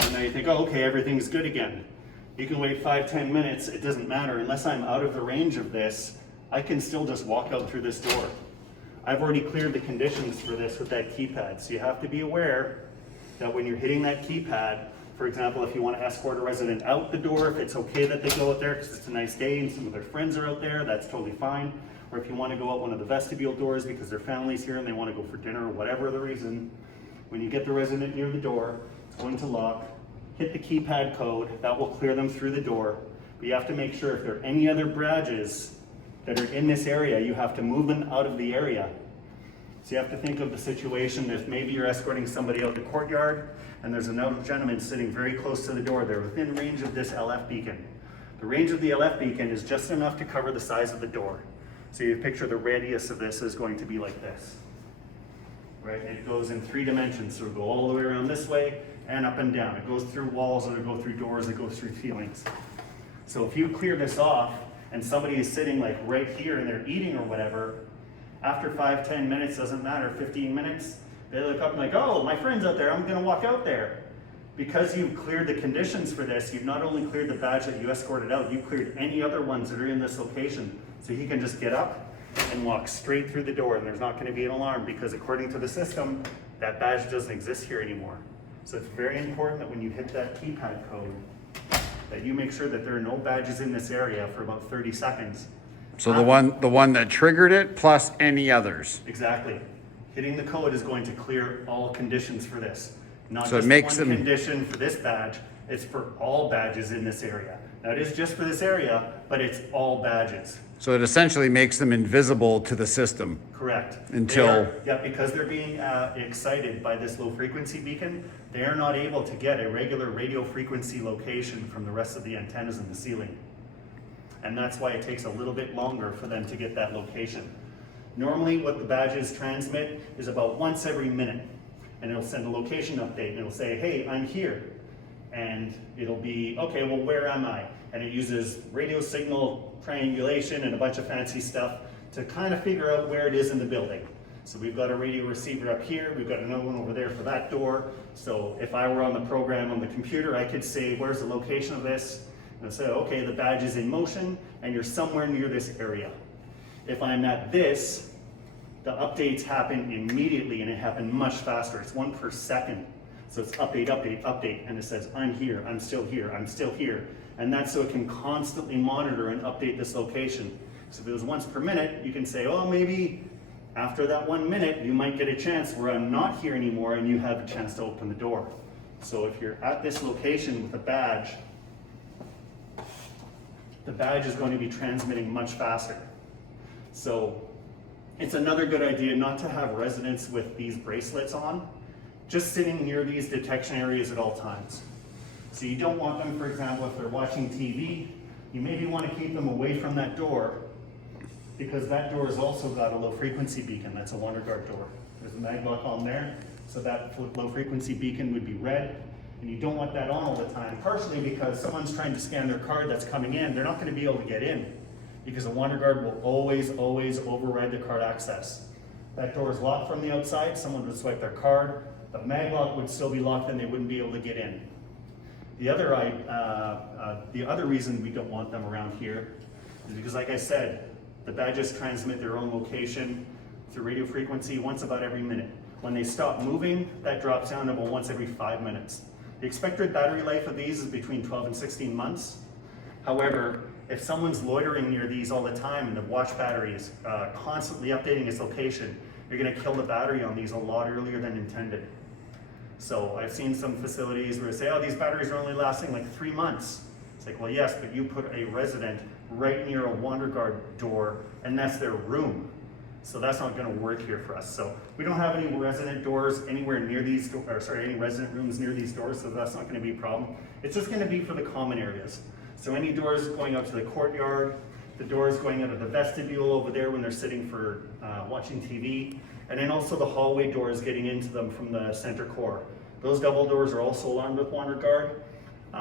And now you think, oh, okay, everything's good again. You can wait 5-10 minutes, it doesn't matter. Unless I'm out of the range of this, I can still just walk out through this door. I've already cleared the conditions for this with that keypad. So you have to be aware that when you're hitting that keypad, for example, if you want to escort a resident out the door, if it's okay that they go out there because it's a nice day and some of their friends are out there, that's totally fine. Or if you want to go out one of the vestibule doors because their family's here and they want to go for dinner or whatever the reason, when you get the resident near the door, it's going to lock, hit the keypad code, that will clear them through the door. But you have to make sure if there are any other badges that are in this area, you have to move them out of the area. So you have to think of the situation if maybe you're escorting somebody out the courtyard and there's another gentleman sitting very close to the door. They're within range of this LF beacon. The range of the LF beacon is just enough to cover the size of the door. So you picture the radius of this is going to be like this, right? And it goes in 3 dimensions. So it'll go all the way around this way and up and down. It goes through walls, it'll go through doors, it goes through ceilings. So if you clear this off and somebody is sitting like right here and they're eating or whatever, after 5-10 minutes, doesn't matter, 15 minutes, they look up and like, oh, my friend's out there, I'm gonna walk out there. Because you've cleared the conditions for this, you've not only cleared the badge that you escorted out, you've cleared any other ones that are in this location. So he can just get up and walk straight through the door and there's not gonna be an alarm because according to the system, that badge doesn't exist here anymore. So it's very important that when you hit that keypad code, that you make sure that there are no badges in this area for about 30 seconds. So the one that triggered it plus any others. Exactly. Hitting the code is going to clear all conditions for this. Not So it just makes one them- condition for this badge, it's for all badges in this area. Now it is just for this area, but it's all badges. So it essentially makes them invisible to the system. Correct. Until- Yeah, because they're being excited by this low frequency beacon, they are not able to get a regular radio frequency location from the rest of the antennas in the ceiling. And that's why it takes a little bit longer for them to get that location. Normally what the badges transmit is about once every minute. And it'll send a location update and it'll say, hey, I'm here. And it'll be, okay, well, where am I? And it uses radio signal triangulation and a bunch of fancy stuff to kind of figure out where it is in the building. So we've got a radio receiver up here, we've got another one over there for that door. So if I were on the program on the computer, I could say, where's the location of this? And say, okay, the badge is in motion and you're somewhere near this area. If I'm at this, the updates happen immediately and it happens much faster. It's 1 per second. So it's update, update, update, and it says, I'm here, I'm still here, I'm still here. And that's so it can constantly monitor and update this location. So if it was once per minute, you can say, oh, maybe after that 1 minute, you might get a chance where I'm not here anymore and you have a chance to open the door. So if you're at this location with a badge, the badge is going to be transmitting much faster. So it's another good idea not to have residents with these bracelets on, just sitting near these detection areas at all times. So you don't want them, for example, if they're watching TV, you maybe want to keep them away from that door because that door has also got a low frequency beacon. That's a WanderGuard door. There's a mag lock on there, so that low frequency beacon would be red. And you don't want that on all the time, partially because someone's trying to scan their card that's coming in, they're not going to be able to get in because a WanderGuard will always override the card access. That door is locked from the outside, someone would swipe their card, the mag lock would still be locked and they wouldn't be able to get in. The other reason we don't want them around here is because, like I said, the badges transmit their own location through radio frequency once about every minute. When they stop moving, that drops down to about once every 5 minutes. The expected battery life of these is between 12 and 16 months. However, if someone's loitering near these all the time and the watch battery is constantly updating its location, you're gonna kill the battery on these a lot earlier than intended. So I've seen some facilities where they say, oh, these batteries are only lasting like 3 months. It's like, well, yes, but you put a resident right near a WanderGuard door and that's their room. So that's not gonna work here for us. So we don't have any resident doors anywhere near these, any resident rooms near these doors, so that's not gonna be a problem. It's just gonna be for the common areas. So any doors going out to the courtyard, the doors going out of the vestibule over there when they're sitting for watching TV, and then also the hallway doors getting into them from the center core. Those double doors are also alarmed with WanderGuard.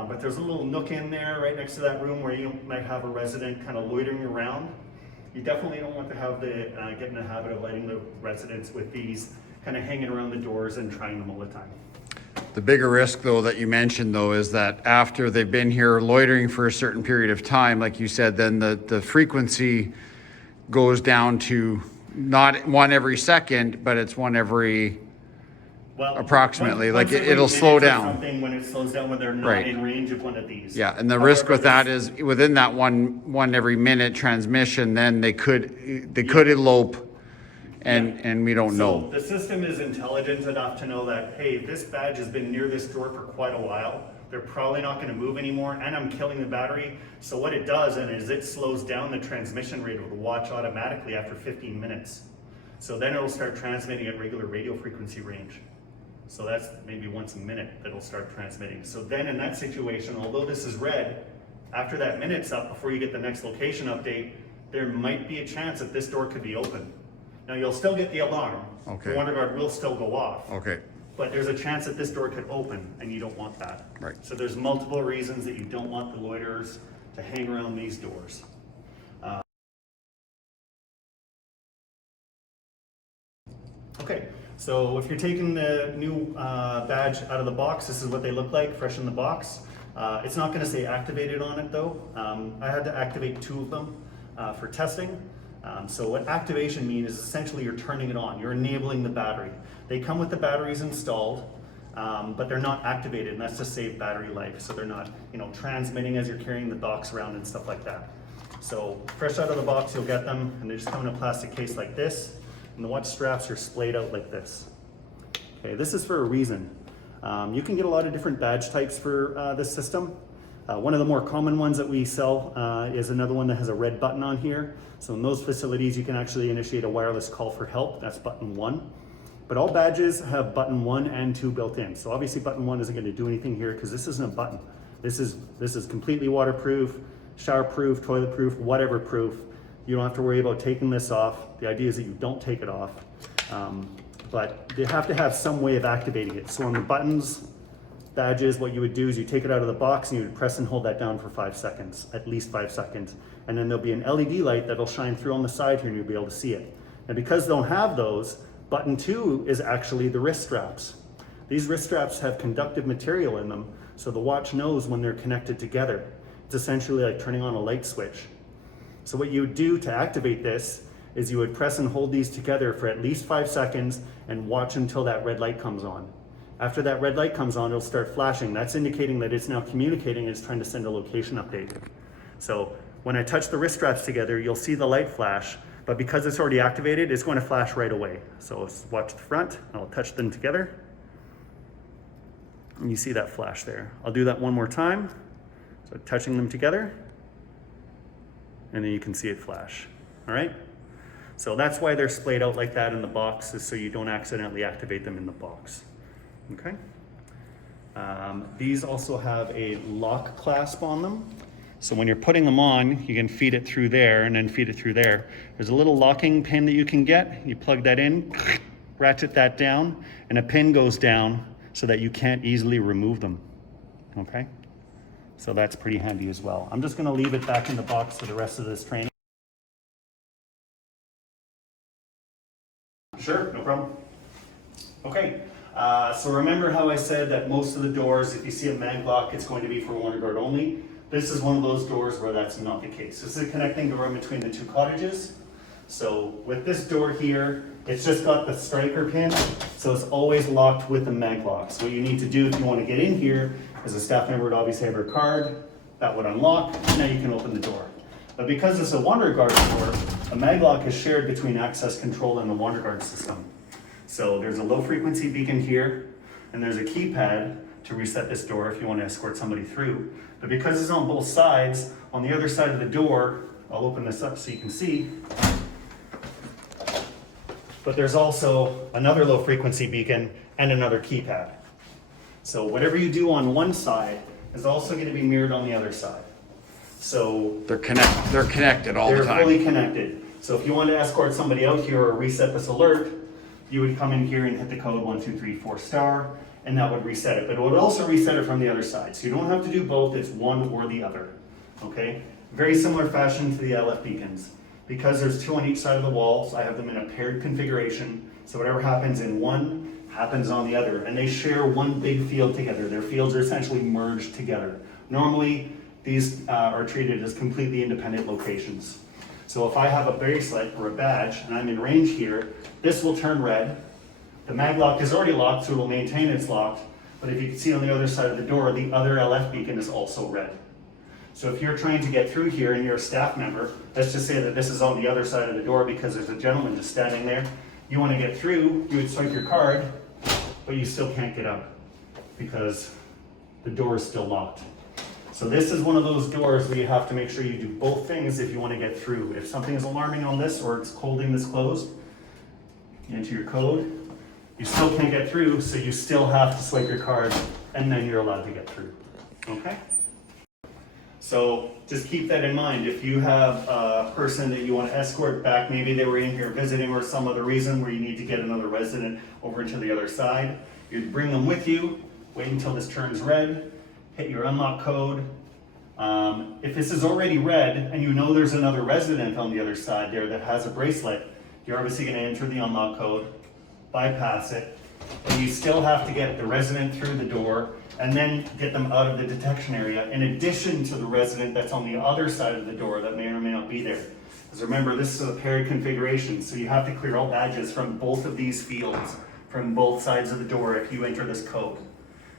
But there's a little nook in there right next to that room where you might have a resident kind of loitering around. You definitely don't want to have get in the habit of letting the residents with these kind of hanging around the doors and trying them all the time. The bigger risk, though, that you mentioned, though, is that after they've been here loitering for a certain period of time, like you said, then the frequency goes down to not one every second, but it's one every approximately. Once like every it'll slow minute or down. Something when it slows down when they're not Right. in range of one of these. Yeah, and the However, risk with that is within that one every minute transmission, then they could elope, and we don't know. The system is intelligent enough to know that, hey, this badge has been near this door for quite a while. They're probably not going to move anymore, and I'm killing the battery. So what it does is it slows down the transmission rate of the watch automatically after 15 minutes. So then it'll start transmitting at regular radio frequency range. So that's maybe once a minute that it'll start transmitting. So then in that situation, although this is red, after that minute's up before you get the next location update, there might be a chance that this door could be open. Now you'll still get the alarm. Okay. The WonderGuard will still go off. Okay. But there's a chance that this door could open, and you don't want that. Right. So there's multiple reasons that you don't want the loiterers to hang around these doors. Okay, so if you're taking the new badge out of the box, this is what they look like, fresh in the box. It's not gonna say activated on it though. I had to activate 2 of them for testing. So what activation means is essentially you're turning it on, you're enabling the battery. They come with the batteries installed, but they're not activated, and that's to save battery life. So they're not, transmitting as you're carrying the docks around and stuff like that. So fresh out of the box, you'll get them, and they just come in a plastic case like this, and the watch straps are splayed out like this. Okay, this is for a reason. You can get a lot of different badge types for this system. One of the more common ones that we sell is another one that has a red button on here. So in those facilities, you can actually initiate a wireless call for help. That's button 1. But all badges have button 1 and 2 built in. So obviously button 1 isn't going to do anything here because this isn't a button. This is completely waterproof, showerproof, toilet proof, whatever proof. You don't have to worry about taking this off. The idea is that you don't take it off. But you have to have some way of activating it. So on the buttons, badges, what you would do is you take it out of the box and you would press and hold that down for 5 seconds, at least 5 seconds. And then there'll be an LED light that'll shine through on the side here and you'll be able to see it. And because they don't have those, button 2 is actually the wrist straps. These wrist straps have conductive material in them, so the watch knows when they're connected together. It's essentially like turning on a light switch. So what you would do to activate this is you would press and hold these together for at least 5 seconds and watch until that red light comes on. After that red light comes on, it'll start flashing. That's indicating that it's now communicating and it's trying to send a location update. So when I touch the wrist straps together, you'll see the light flash, but because it's already activated, it's going to flash right away. So let's watch the front, I'll touch them together. And you see that flash there. I'll do that one more time. So touching them together, and then you can see it flash, all right? So that's why they're splayed out like that in the box, is so you don't accidentally activate them in the box, okay? These also have a lock clasp on them. So when you're putting them on, you can feed it through there and then feed it through there. There's a little locking pin that you can get. You plug that in, ratchet that down, and a pin goes down so that you can't easily remove them, okay? So that's pretty handy as well. I'm just gonna leave it back in the box for the rest of this training. Sure, no problem. Okay, so remember how I said that most of the doors, if you see a mag lock, it's going to be for WonderGuard only. This is one of those doors where that's not the case. This is a connecting door in between the 2 cottages. So with this door here, it's just got the striker pin, so it's always locked with the mag lock. So what you need to do if you want to get in here, as a staff member would obviously have her card, that would unlock, now you can open the door. But because it's a WonderGuard door, a mag lock is shared between access control and the WonderGuard system. So there's a low frequency beacon here, and there's a keypad to reset this door if you want to escort somebody through. But because it's on both sides, on the other side of the door, I'll open this up so you can see, but there's also another low frequency beacon and another keypad. So whatever you do on one side is also going to be mirrored on the other side. So They're connected all the time. They're fully connected. So if you want to escort somebody out here or reset this alert, you would come in here and hit the code 1234 star, and that would reset it. But it would also reset it from the other side. So you don't have to do both, it's one or the other, okay? Very similar fashion to the LF beacons. Because there's two on each side of the walls, I have them in a paired configuration. So whatever happens in one happens on the other, and they share one big field together. Their fields are essentially merged together. Normally, these are treated as completely independent locations. So if I have a bracelet or a badge and I'm in range here, this will turn red. The mag lock is already locked, so it will maintain its lock. But if you can see on the other side of the door, the other LF beacon is also red. So if you're trying to get through here and you're a staff member, let's just say that this is on the other side of the door because there's a gentleman just standing there. You want to get through, you would swipe your card, but you still can't get out because the door is still locked. So this is one of those doors where you have to make sure you do both things if you want to get through. If something is alarming on this or it's holding this closed, you enter your code, you still can't get through, so you still have to swipe your card and then you're allowed to get through, okay? So just keep that in mind. If you have a person that you want to escort back, maybe they were in here visiting or some other reason where you need to get another resident over to the other side, you'd bring them with you, wait until this turns red, hit your unlock code. If this is already red and you know there's another resident on the other side there that has a bracelet, you're obviously going to enter the unlock code, bypass it, and you still have to get the resident through the door and then get them out of the detection area in addition to the resident that's on the other side of the door that may or may not be there. Because remember, this is a paired configuration, so you have to clear all badges from both of these fields, from both sides of the door if you enter this code.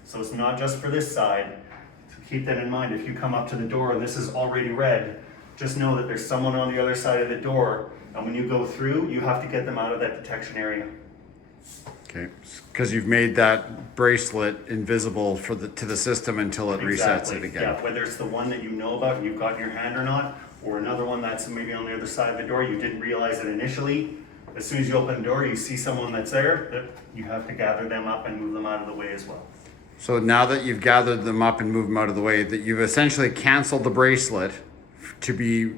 So it's not just for this side. So keep that in mind. If you come up to the door and this is already red, just know that there's someone on the other side of the door, and when you go through, you have to get them out of that detection area. Okay, because you've made that bracelet invisible to the system until it resets it again. Yeah, whether it's the one that you know about and you've got in your hand or not, or another one that's maybe on the other side of the door, you didn't realize it initially. As soon as you open the door, you see someone that's there, you have to gather them up and move them out of the way as well. So now that you've gathered them up and moved them out of the way, that you've essentially canceled the bracelet to be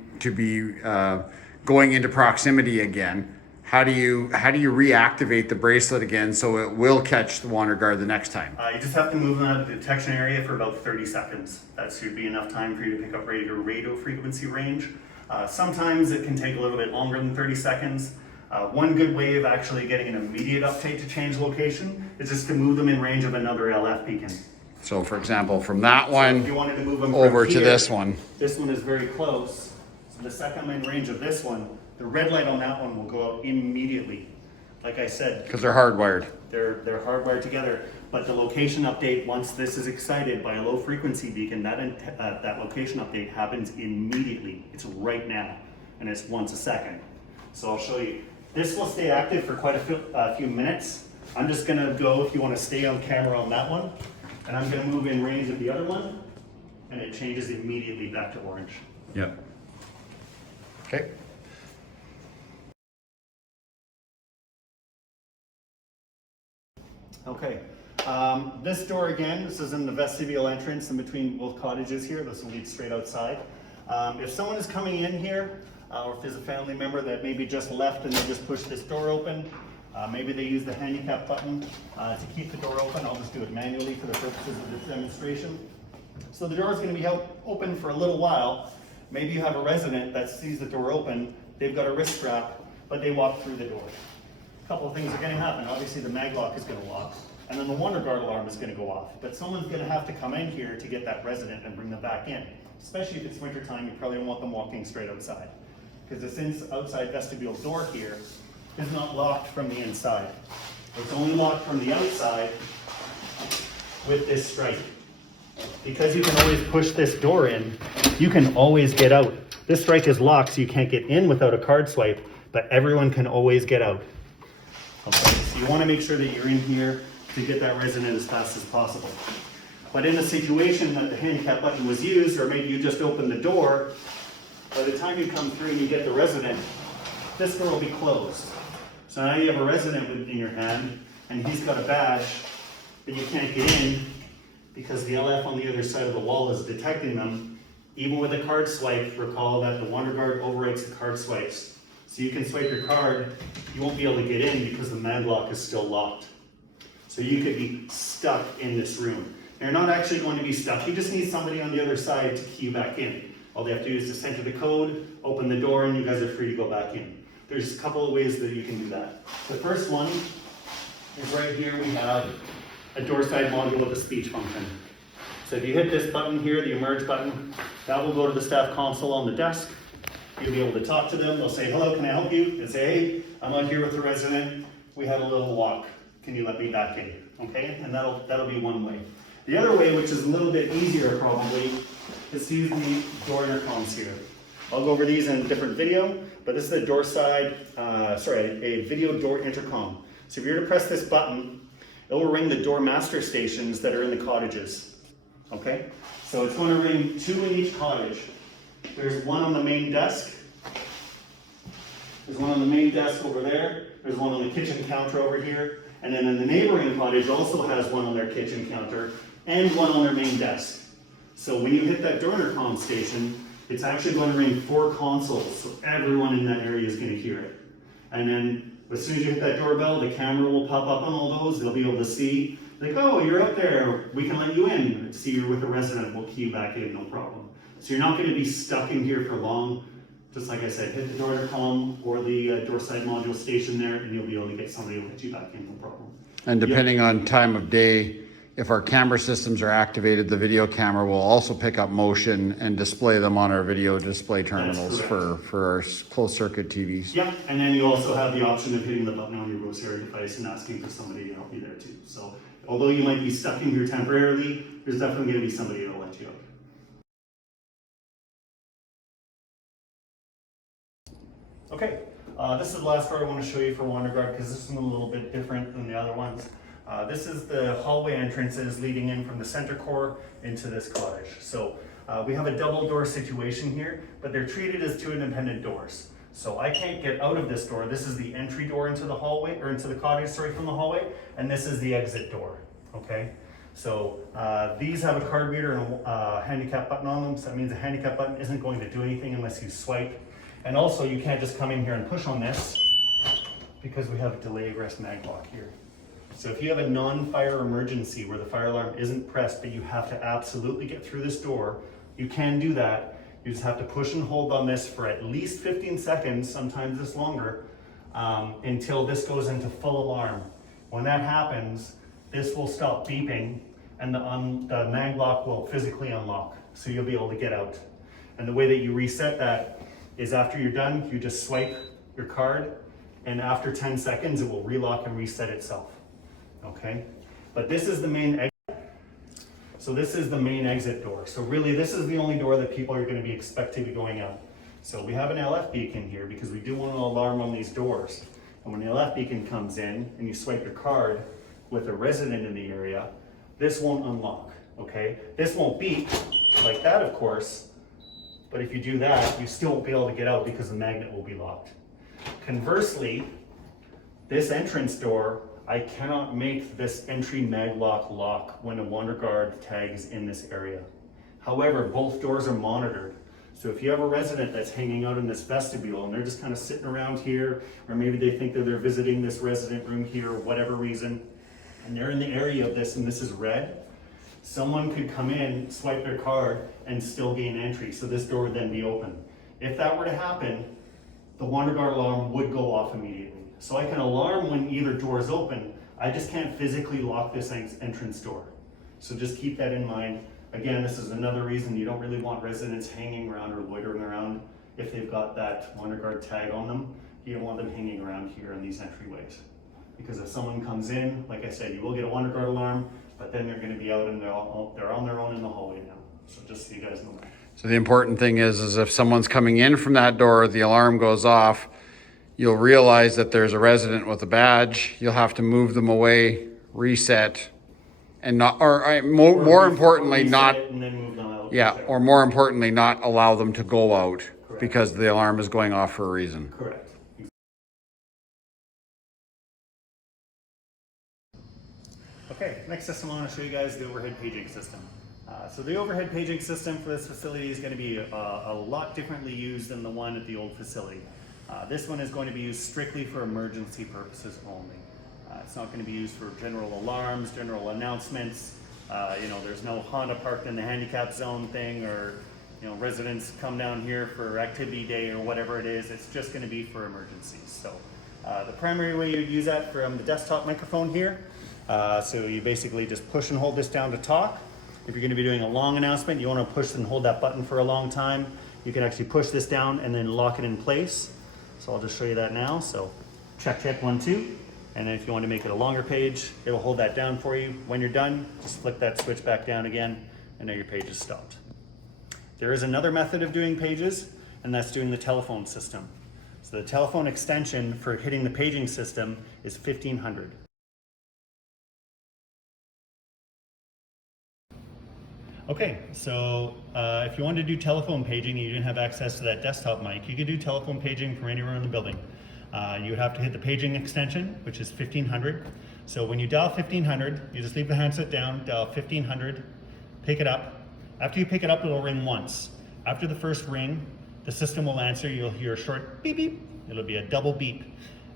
going into proximity again. How do you reactivate the bracelet again so it will catch the wander guard the next time? You just have to move them out of the detection area for about 30 seconds. That should be enough time for you to pick up radio frequency range. Sometimes it can take a little bit longer than 30 seconds. One good way of actually getting an immediate update to change location is just to move them in range of another LF beacon. So for example, from that one if you wanted to move them over from to here, this one. This one is very close. So the second I'm in range of this one, the red light on that one will go out immediately. Like I said, Because they're hardwired. they're hardwired together. But the location update, once this is excited by a low frequency beacon, that location update happens immediately. It's right now, and it's once a second. So I'll show you. This will stay active for quite a few minutes. I'm just gonna go, if you wanna stay on camera on that one, and I'm gonna move in range of the other one, and it changes immediately back to orange. Yep. Okay. Okay, this door again, this is in the vestibule entrance in between both cottages here. This will lead straight outside. If someone is coming in here, or if there's a family member that maybe just left and they just push this door open, maybe they use the handicap button to keep the door open. I'll just do it manually for the purposes of this demonstration. So the door is going to be held open for a little while. Maybe you have a resident that sees the door open, they've got a wrist strap, but they walk through the door. A couple of things are going to happen. Obviously the mag lock is going to lock, and then the wander guard alarm is going to go off. But someone's going to have to come in here to get that resident and bring them back in. Especially if it's winter time, you probably don't want them walking straight outside. Because this outside vestibule door here is not locked from the inside. It's only locked from the outside with this stripe. Because you can always push this door in, you can always get out. This strike is locked, so you can't get in without a card swipe, but everyone can always get out. Okay, so you want to make sure that you're in here to get that resident as fast as possible. But in a situation that the handicap button was used, or maybe you just opened the door, by the time you come through and you get the resident, this door will be closed. So now you have a resident in your hand, and he's got a badge, but you can't get in because the LF on the other side of the wall is detecting them. Even with a card swipe, recall that the wander guard overwrites the card swipes. So you can swipe your card, you won't be able to get in because the mag lock is still locked. So you could be stuck in this room. You're not actually going to be stuck, you just need somebody on the other side to key you back in. All they have to do is just enter the code, open the door, and you guys are free to go back in. There's a couple of ways that you can do that. The first one is right here, we have a door side module with a speech function. So if you hit this button here, the emerge button, that will go to the staff console on the desk. You'll be able to talk to them. They'll say, hello, can I help you? And say, hey, I'm out here with the resident. We had a little walk. Can you let me back in? Okay, and that'll be one way. The other way, which is a little bit easier probably, is to use the door intercoms here. I'll go over these in a different video, but this is a door side, a video door intercom. So if you were to press this button, it will ring the door master stations that are in the cottages. Okay, so it's going to ring 2 in each cottage. There's one on the main desk. There's one on the main desk over there. There's one on the kitchen counter over here. And then in the neighboring cottage also has one on their kitchen counter and one on their main desk. So when you hit that door intercom station, it's actually going to ring 4 consoles. So everyone in that area is going to hear it. And then as soon as you hit that doorbell, the camera will pop up on all those. They'll be able to see, like, oh, you're up there. We can let you in. See you're with a resident. We'll key you back in, no problem. So you're not going to be stuck in here for long. Just like I said, hit the door intercom or the door side module station there, and you'll be able to get somebody to let you back in, no problem. And depending on time of day, if our camera systems are activated, the video camera will also pick up motion and display them on our video display terminals for our closed circuit TVs. Yeah, and then you also have the option of hitting the button on your Rosary device and asking for somebody to help you there too. So although you might be stuck in here temporarily, there's definitely going to be somebody that'll let you out. Okay, this is the last part I want to show you for WanderGuard because this is a little bit different than the other ones. This is the hallway entrances leading in from the center core into this cottage. So we have a double door situation here, but they're treated as 2 independent doors. So I can't get out of this door. This is the entry door into the hallway, or into the cottage, sorry, from the hallway, and this is the exit door, okay? So these have a card reader and a handicap button on them, so that means the handicap button isn't going to do anything unless you swipe. And also you can't just come in here and push on this because we have a delay egress mag lock here. So if you have a non-fire emergency where the fire alarm isn't pressed, but you have to absolutely get through this door, you can do that. You just have to push and hold on this for at least 15 seconds, sometimes this longer, until this goes into full alarm. When that happens, this will stop beeping and the mag lock will physically unlock. So you'll be able to get out. And the way that you reset that is after you're done, you just swipe your card, and after 10 seconds, it will relock and reset itself, okay? But this is the main exit. So this is the main exit door. So really, this is the only door that people are gonna be expected to be going out. So we have an LF beacon here because we do want an alarm on these doors. And when the LF beacon comes in and you swipe your card with a resident in the area, this won't unlock, okay? This won't beep like that, of course, but if you do that, you still won't be able to get out because the magnet will be locked. Conversely, this entrance door, I cannot make this entry mag lock when a WanderGuard tag is in this area. However, both doors are monitored. So if you have a resident that's hanging out in this vestibule and they're just kind of sitting around here, or maybe they think that they're visiting this resident room here, or whatever reason, and they're in the area of this and this is red, someone could come in, swipe their card, and still gain entry. So this door would then be open. If that were to happen, the WanderGuard alarm would go off immediately. So I can alarm when either door is open. I just can't physically lock this entrance door. So just keep that in mind. Again, this is another reason you don't really want residents hanging around or loitering around if they've got that WanderGuard tag on them. You don't want them hanging around here in these entryways. Because if someone comes in, like I said, you will get a WanderGuard alarm, but then they're going to be out and they're on their own in the hallway now. So just so you guys know that. So the important thing is if someone's coming in from that door, the alarm goes off, you'll realize that there's a resident with a badge. You'll have to move them away, reset, and not, or more importantly, not, and then move them out. yeah, or more importantly, not allow them to go out. Correct. Because the alarm is going off for a reason. Correct. Okay, next system I want to show you guys is the overhead paging system. So the overhead paging system for this facility is going to be a lot differently used than the one at the old facility. This one is going to be used strictly for emergency purposes only. It's not going to be used for general alarms, general announcements. There's no Honda parked in the handicap zone thing, or residents come down here for activity day or whatever it is. It's just going to be for emergencies. So the primary way you'd use that from the desktop microphone here. So you basically just push and hold this down to talk. If you're going to be doing a long announcement, you want to push and hold that button for a long time. You can actually push this down and then lock it in place. So I'll just show you that now. So check, 1, 2. And then if you want to make it a longer page, it'll hold that down for you. When you're done, just flick that switch back down again, and now your page is stopped. There is another method of doing pages, and that's doing the telephone system. So the telephone extension for hitting the paging system is 1500. Okay, so if you wanted to do telephone paging and you didn't have access to that desktop mic, you could do telephone paging from anywhere in the building. You would have to hit the paging extension, which is 1500. So when you dial 1500, you just leave the handset down, dial 1500, pick it up. After you pick it up, it'll ring once. After the first ring, the system will answer. You'll hear a short beep beep. It'll be a double beep.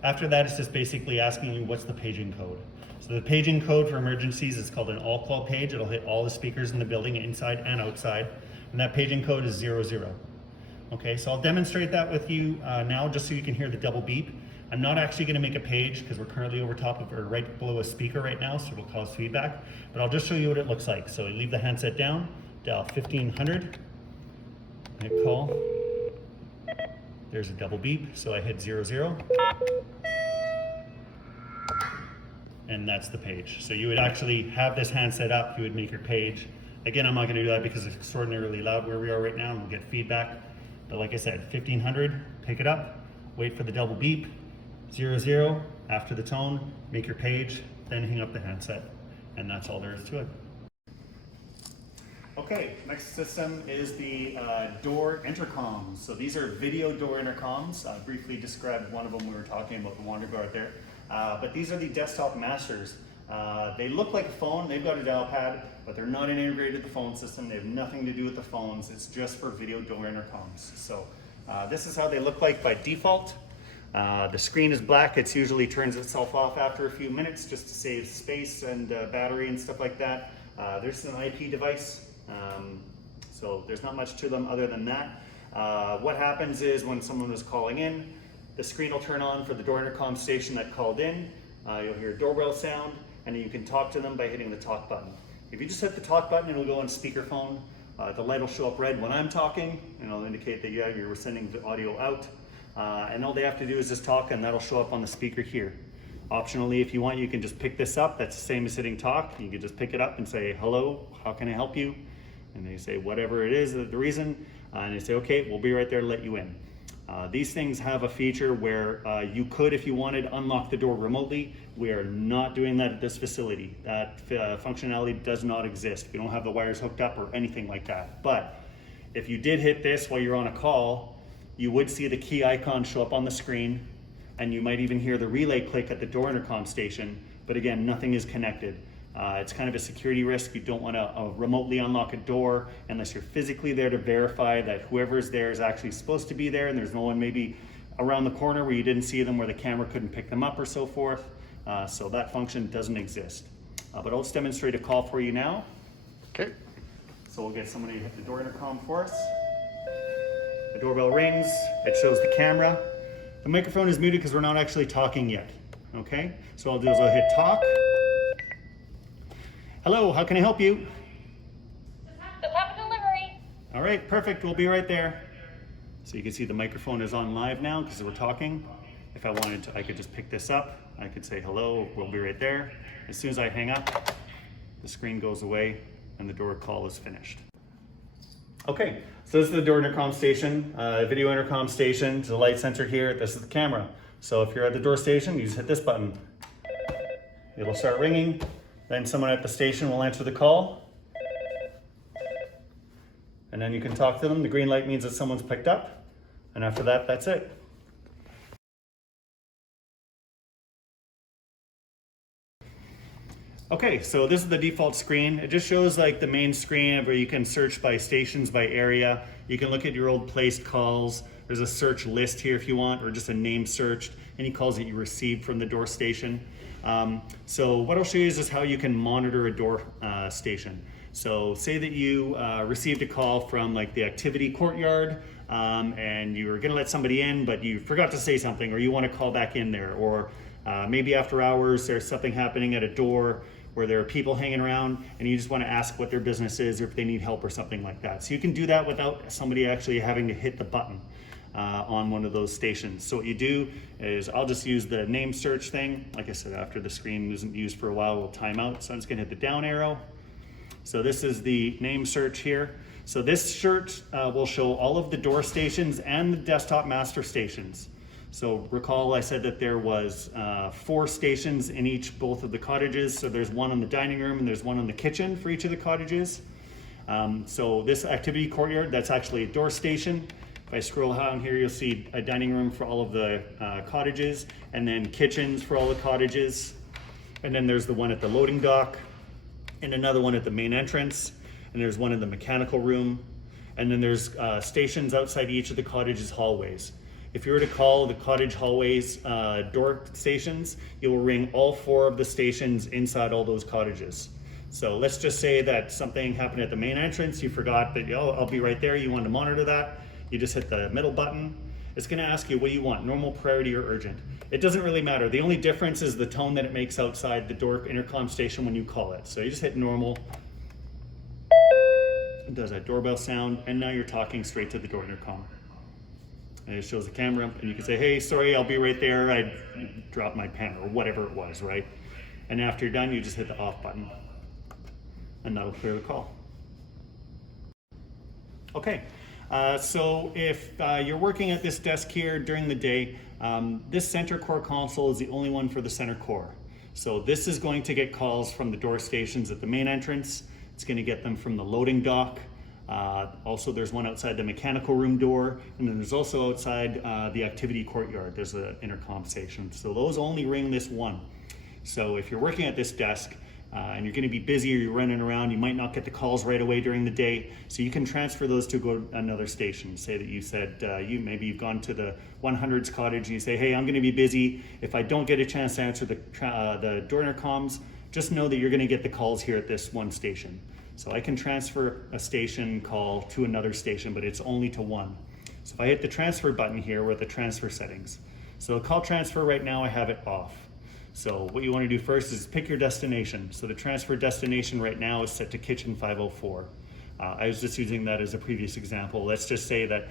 After that, it's just basically asking you what's the paging code. So the paging code for emergencies is called an all call page. It'll hit all the speakers in the building, inside and outside. And that paging code is 00. Okay, so I'll demonstrate that with you now just so you can hear the double beep. I'm not actually going to make a page because we're currently over top of or right below a speaker right now, so it'll cause feedback. But I'll just show you what it looks like. So you leave the handset down, dial 1500, hit call. There's a double beep, so I hit 00. And that's the page. So you would actually have this handset up, you would make your page. Again, I'm not going to do that because it's extraordinarily loud where we are right now and we'll get feedback. But like I said, 1500, pick it up, wait for the double beep, 00, after the tone, make your page, then hang up the handset. And that's all there is to it. Okay, next system is the door intercoms. So these are video door intercoms. I briefly described one of them. We were talking about the Wander Guard there. But these are the desktop masters. They look like a phone. They've got a dial pad, but they're not integrated to the phone system. They have nothing to do with the phones. It's just for video door intercoms. So this is how they look like by default. The screen is black. It usually turns itself off after a few minutes just to save space and battery and stuff like that. There's an IP device. So there's not much to them other than that. What happens is when someone is calling in, the screen will turn on for the door intercom station that called in. You'll hear a doorbell sound, and you can talk to them by hitting the talk button. If you just hit the talk button, it'll go on speakerphone. The light will show up red when I'm talking, and it'll indicate that you're sending the audio out. And all they have to do is just talk, and that'll show up on the speaker here. Optionally, if you want, you can just pick this up. That's the same as hitting talk. You can just pick it up and say, hello, how can I help you? And they say whatever it is, the reason, and they say, okay, we'll be right there to let you in. These things have a feature where you could, if you wanted, unlock the door remotely. We are not doing that at this facility. That functionality does not exist. We don't have the wires hooked up or anything like that. But if you did hit this while you're on a call, you would see the key icon show up on the screen, and you might even hear the relay click at the door intercom station. But again, nothing is connected. It's kind of a security risk. You don't want to remotely unlock a door unless you're physically there to verify that whoever's there is actually supposed to be there, and there's no one maybe around the corner where you didn't see them, where the camera couldn't pick them up or so forth. So that function doesn't exist. But I'll just demonstrate a call for you now. Okay. So we'll get somebody to hit the door intercom for us. The doorbell rings. It shows the camera. The microphone is muted because we're not actually talking yet. Okay? So what I'll do is I'll hit talk. Hello, how can I help you? Just have a delivery. All right, perfect. We'll be right there. So you can see the microphone is on live now because we're talking. If I wanted to, I could just pick this up. I could say hello, we'll be right there. As soon as I hang up, the screen goes away and the door call is finished. Okay, so this is the door intercom station, video intercom station. There's a light sensor here. This is the camera. So if you're at the door station, you just hit this button. It'll start ringing. Then someone at the station will answer the call. And then you can talk to them. The green light means that someone's picked up. And after that, that's it. Okay, so this is the default screen. It just shows like the main screen where you can search by stations, by area. You can look at your old placed calls. There's a search list here if you want, or just a name searched, any calls that you received from the door station. So what I'll show you is just how you can monitor a door station. So say that you received a call from like the activity courtyard, and you were gonna let somebody in, but you forgot to say something, or you wanna call back in there, or maybe after hours there's something happening at a door where there are people hanging around and you just want to ask what their business is or if they need help or something like that. So you can do that without somebody actually having to hit the button on one of those stations. So what you do is, I'll just use the name search thing. Like I said, after the screen isn't used for a while, we'll time out. So I'm just gonna hit the down arrow. So this is the name search here. So this search will show all of the door stations and the desktop master stations. So recall I said that there was 4 stations in both of the cottages. So there's one in the dining room and there's one in the kitchen for each of the cottages. So this activity courtyard, that's actually a door station. If I scroll down here, you'll see a dining room for all of the cottages, and then kitchens for all the cottages. And then there's the one at the loading dock, and another one at the main entrance. And there's one in the mechanical room. And then there's stations outside each of the cottages' hallways. If you were to call the cottage hallways door stations, it will ring all 4 of the stations inside all those cottages. So let's just say that something happened at the main entrance, you forgot that, oh, I'll be right there, you want to monitor that. You just hit the middle button. It's gonna ask you what you want, normal, priority, or urgent. It doesn't really matter. The only difference is the tone that it makes outside the door intercom station when you call it. So you just hit normal. It does that doorbell sound, and now you're talking straight to the door intercom. And it shows the camera, and you can say, hey, sorry, I'll be right there. I dropped my pen, or whatever it was, right? And after you're done, you just hit the off button, and that'll clear the call. Okay, so if you're working at this desk here during the day, this center core console is the only one for the center core. So this is going to get calls from the door stations at the main entrance. It's going to get them from the loading dock. Also, there's one outside the mechanical room door, and then there's also outside the activity courtyard, there's an intercom station. So those only ring this one. So if you're working at this desk and you're going to be busy or you're running around, you might not get the calls right away during the day. So you can transfer those to go to another station. Say that you said maybe you've gone to the 100s cottage and you say, hey, I'm going to be busy. If I don't get a chance to answer the door intercoms, just know that you're going to get the calls here at this one station. So I can transfer a station call to another station, but it's only to one. So if I hit the transfer button here, we're at the transfer settings. So call transfer right now, I have it off. So what you want to do first is pick your destination. So the transfer destination right now is set to kitchen 504. I was just using that as a previous example. Let's just say that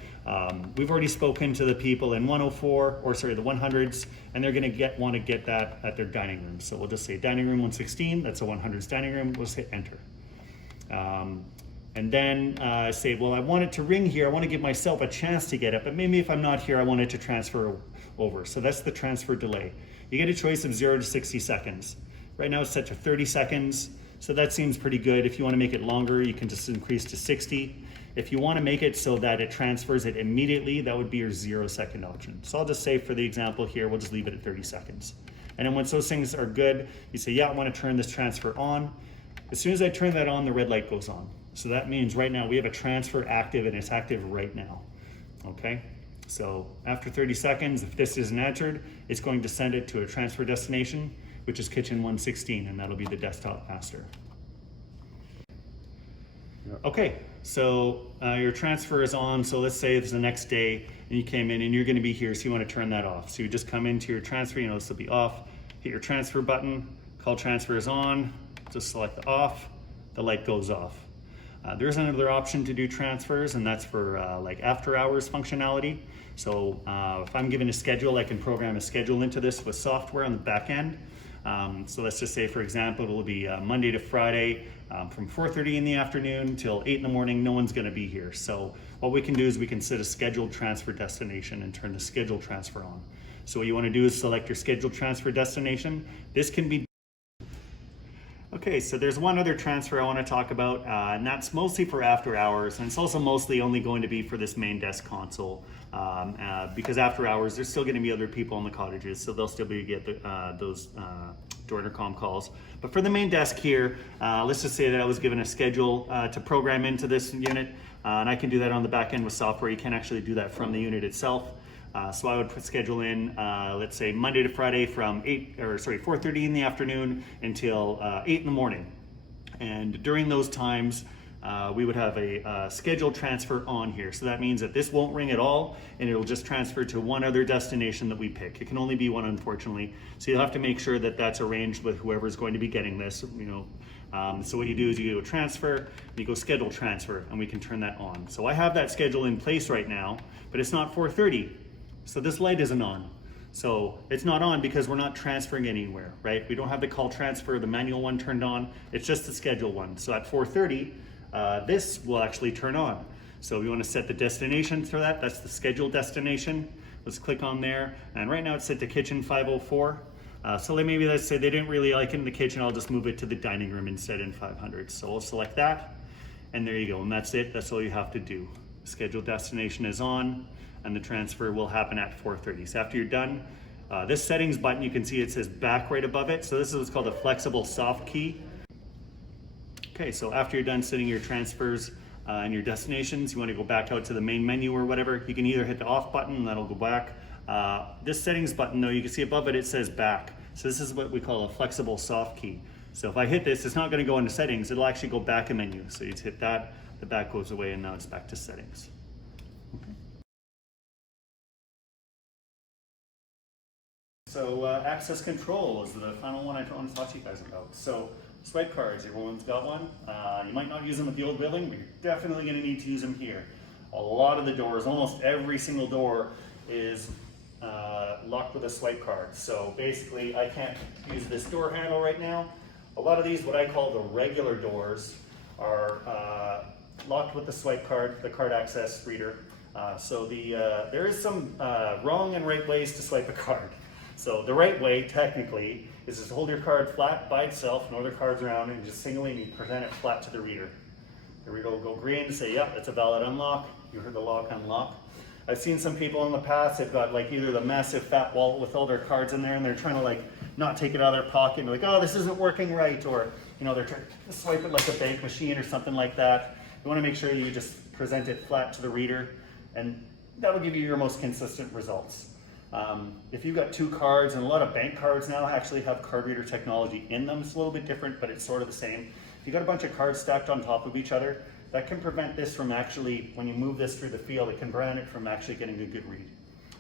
we've already spoken to the people in 104, or sorry, the 100s, and they're going to want to get that at their dining room. So we'll just say dining room 116, that's a 100s dining room, we'll just hit enter. And then say, well, I want it to ring here. I want to give myself a chance to get it, but maybe if I'm not here, I want it to transfer over. So that's the transfer delay. You get a choice of 0 to 60 seconds. Right now it's set to 30 seconds. So that seems pretty good. If you want to make it longer, you can just increase to 60. If you want to make it so that it transfers it immediately, that would be your 0-second option. So I'll just say for the example here, we'll just leave it at 30 seconds. And then once those things are good, you say, yeah, I want to turn this transfer on. As soon as I turn that on, the red light goes on. So that means right now we have a transfer active, and it's active right now, okay? So after 30 seconds, if this isn't answered, it's going to send it to a transfer destination, which is kitchen 116, and that'll be the desktop master. Okay, so your transfer is on. So let's say it's the next day and you came in and you're going to be here, so you want to turn that off. So you just come into your transfer, this will be off, hit your transfer button, call transfer is on, just select the off, the light goes off. There's another option to do transfers, and that's for like after hours functionality. So if I'm given a schedule, I can program a schedule into this with software on the back end. So let's just say, for example, it'll be Monday to Friday from 4:30 in the afternoon till 8 in the morning. No one's going to be here. So what we can do is we can set a scheduled transfer destination and turn the scheduled transfer on. So what you want to do is select your scheduled transfer destination. This can be okay, so there's one other transfer I want to talk about, and that's mostly for after hours, and it's also mostly only going to be for this main desk console, because after hours there's still going to be other people in the cottages, so they'll still be able to get those to Intercom calls. But for the main desk here, let's just say that I was given a schedule to program into this unit, and I can do that on the back end with software. You can't actually do that from the unit itself. So I would put schedule in, let's say Monday to Friday from 4:30 in the afternoon until 8 in the morning. And during those times, we would have a scheduled transfer on here. So that means that this won't ring at all, and it'll just transfer to one other destination that we pick. It can only be one, unfortunately. So you'll have to make sure that that's arranged with whoever's going to be getting this, so what you do is you go transfer, you go schedule transfer, and we can turn that on. So I have that schedule in place right now, but it's not 4:30. So this light isn't on. So it's not on because we're not transferring anywhere, right? We don't have the call transfer, the manual one turned on. It's just the schedule one. So at 4:30, this will actually turn on. So we want to set the destination for that. That's the scheduled destination. Let's click on there. And right now it's set to kitchen 504. So maybe let's say they didn't really like it in the kitchen. I'll just move it to the dining room instead in 500. So we'll select that. And there you go. And that's it. That's all you have to do. Scheduled destination is on, and the transfer will happen at 4:30. So after you're done, this settings button, you can see it says back right above it. So this is what's called a flexible soft key. Okay, so after you're done setting your transfers and your destinations, you want to go back out to the main menu or whatever, you can either hit the off button and that'll go back. This settings button though, you can see above it, it says back. So this is what we call a flexible soft key. So if I hit this, it's not going to go into settings, it'll actually go back a menu. So you just hit that, the back goes away, and now it's back to settings. So access control is the final one I want to talk to you guys about. So swipe cards, everyone's got one. You might not use them at the old building, but you're definitely going to need to use them here. A lot of the doors, almost every single door is locked with a swipe card. So basically I can't use this door handle right now. A lot of these, what I call the regular doors, are locked with the swipe card, the card access reader. There is some wrong and right ways to swipe a card. So the right way, technically, is just to hold your card flat by itself, no other cards around, and just singly present it flat to the reader. The reader will go green to say, yep, that's a valid unlock. You heard the lock unlock. I've seen some people in the past, they've got like either the massive fat wallet with all their cards in there, and they're trying to like not take it out of their pocket, and like, oh, this isn't working right, or they're trying to swipe it like a bank machine or something like that. You want to make sure you just present it flat to the reader, and that'll give you your most consistent results. If you've got two cards, and a lot of bank cards now actually have card reader technology in them, it's a little bit different, but it's sort of the same. If you've got a bunch of cards stacked on top of each other, that can prevent this from actually, when you move this through the field, it can prevent it from actually getting a good read.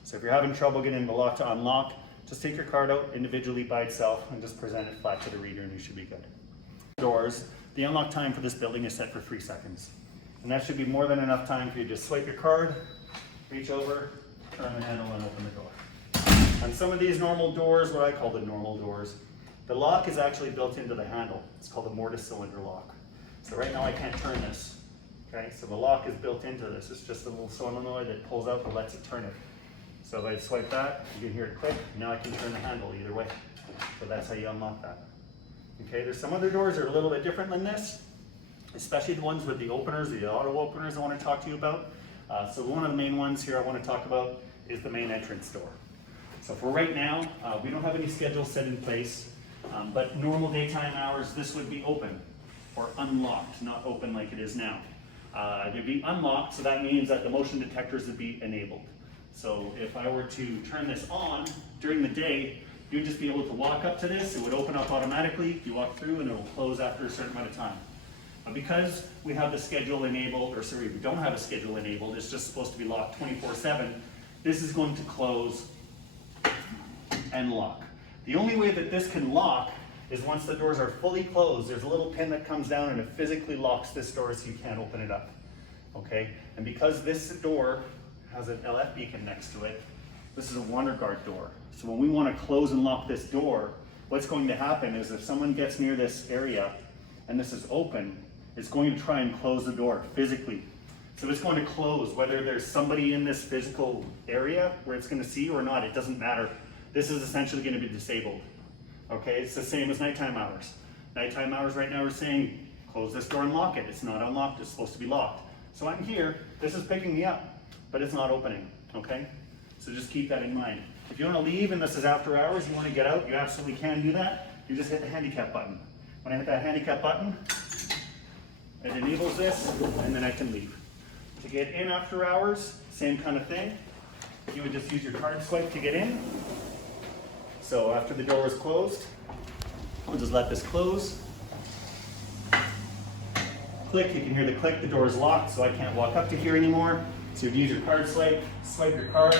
So if you're having trouble getting the lock to unlock, just take your card out individually by itself and just present it flat to the reader, and you should be good. Doors, the unlock time for this building is set for 3 seconds. And that should be more than enough time for you to just swipe your card, reach over, turn the handle, and open the door. On some of these normal doors, what I call the normal doors, the lock is actually built into the handle. It's called a mortise cylinder lock. So right now I can't turn this. Okay, so the lock is built into this. It's just a little solenoid that pulls out and lets it turn it. So if I swipe that, you can hear it click. Now I can turn the handle either way. So that's how you unlock that. Okay, there's some other doors that are a little bit different than this, especially the ones with the openers, the auto openers I want to talk to you about. So one of the main ones here I want to talk about is the main entrance door. So for right now, we don't have any schedule set in place, but normal daytime hours, this would be open or unlocked, not open like it is now. It'd be unlocked, so that means that the motion detectors would be enabled. So if I were to turn this on during the day, you'd just be able to walk up to this, it would open up automatically, you walk through, and it will close after a certain amount of time. But because we have the schedule enabled, or sorry, we don't have a schedule enabled, it's just supposed to be locked 24/7, this is going to close and lock. The only way that this can lock is once the doors are fully closed. There's a little pin that comes down and it physically locks this door so you can't open it up. Okay, and because this door has an LF beacon next to it, this is a wander guard door. So when we want to close and lock this door, what's going to happen is if someone gets near this area and this is open, it's going to try and close the door physically. So it's going to close whether there's somebody in this physical area where it's going to see or not, it doesn't matter. This is essentially going to be disabled. Okay, it's the same as nighttime hours. Nighttime hours right now are saying, close this door and lock it. It's not unlocked, it's supposed to be locked. So I'm here, this is picking me up, but it's not opening, okay? So just keep that in mind. If you want to leave and this is after hours, you want to get out, you absolutely can do that. you just hit the handicap button. When I hit that handicap button, it enables this, and then I can leave. To get in after hours, same kind of thing. You would just use your card swipe to get in. So after the door is closed, we'll just let this close. Click, you can hear the click, the door is locked, so I can't walk up to here anymore. So you'd use your card swipe, swipe your card,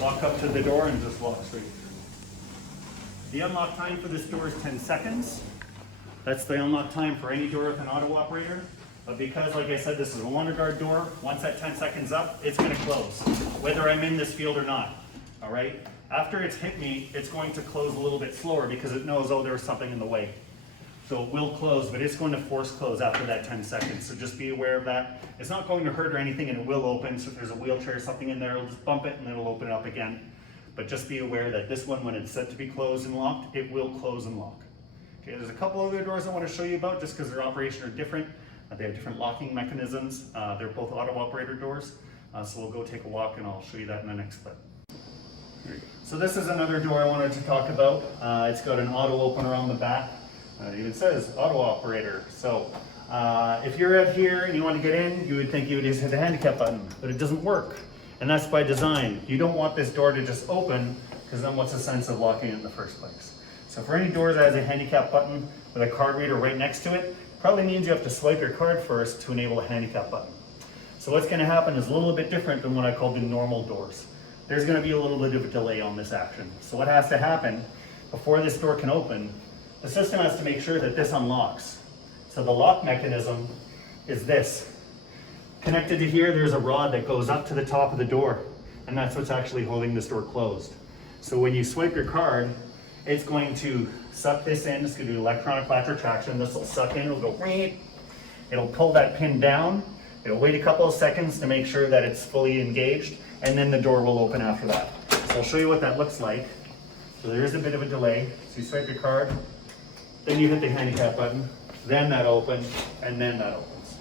walk up to the door and just walk straight through. The unlock time for this door is 10 seconds. That's the unlock time for any door with an auto operator. But because, like I said, this is a Wonder Guard door, once that 10 seconds up, it's gonna close, whether I'm in this field or not, all right? After it's hit me, it's going to close a little bit slower because it knows, oh, there was something in the way. So it will close, but it's going to force close after that 10 seconds. So just be aware of that. It's not going to hurt or anything, and it will open. So if there's a wheelchair or something in there, it'll just bump it and it'll open it up again. But just be aware that this one, when it's set to be closed and locked, it will close and lock. Okay, there's a couple other doors I want to show you about just because their operation are different. They have different locking mechanisms. They're both auto operator doors. So we'll go take a walk and I'll show you that in the next clip. So this is another door I wanted to talk about. It's got an auto opener on the back. It even says auto operator. So if you're out here and you want to get in, you would think you would just hit the handicap button, but it doesn't work. And that's by design. You don't want this door to just open, because then what's the sense of locking it in the first place? So for any door that has a handicap button with a card reader right next to it, probably means you have to swipe your card first to enable a handicap button. So what's going to happen is a little bit different than what I call the normal doors. There's going to be a little bit of a delay on this action. So what has to happen before this door can open, the system has to make sure that this unlocks. So the lock mechanism is this. Connected to here, there's a rod that goes up to the top of the door, and that's what's actually holding this door closed. So when you swipe your card, it's going to suck this in. It's going to do electronic latch retraction. This will suck in, it'll go, it'll pull that pin down. It'll wait a couple of seconds to make sure that it's fully engaged, and then the door will open after that. So I'll show you what that looks like. So there is a bit of a delay. So you swipe your card, then you hit the handicap button, then that opens, and then that opens.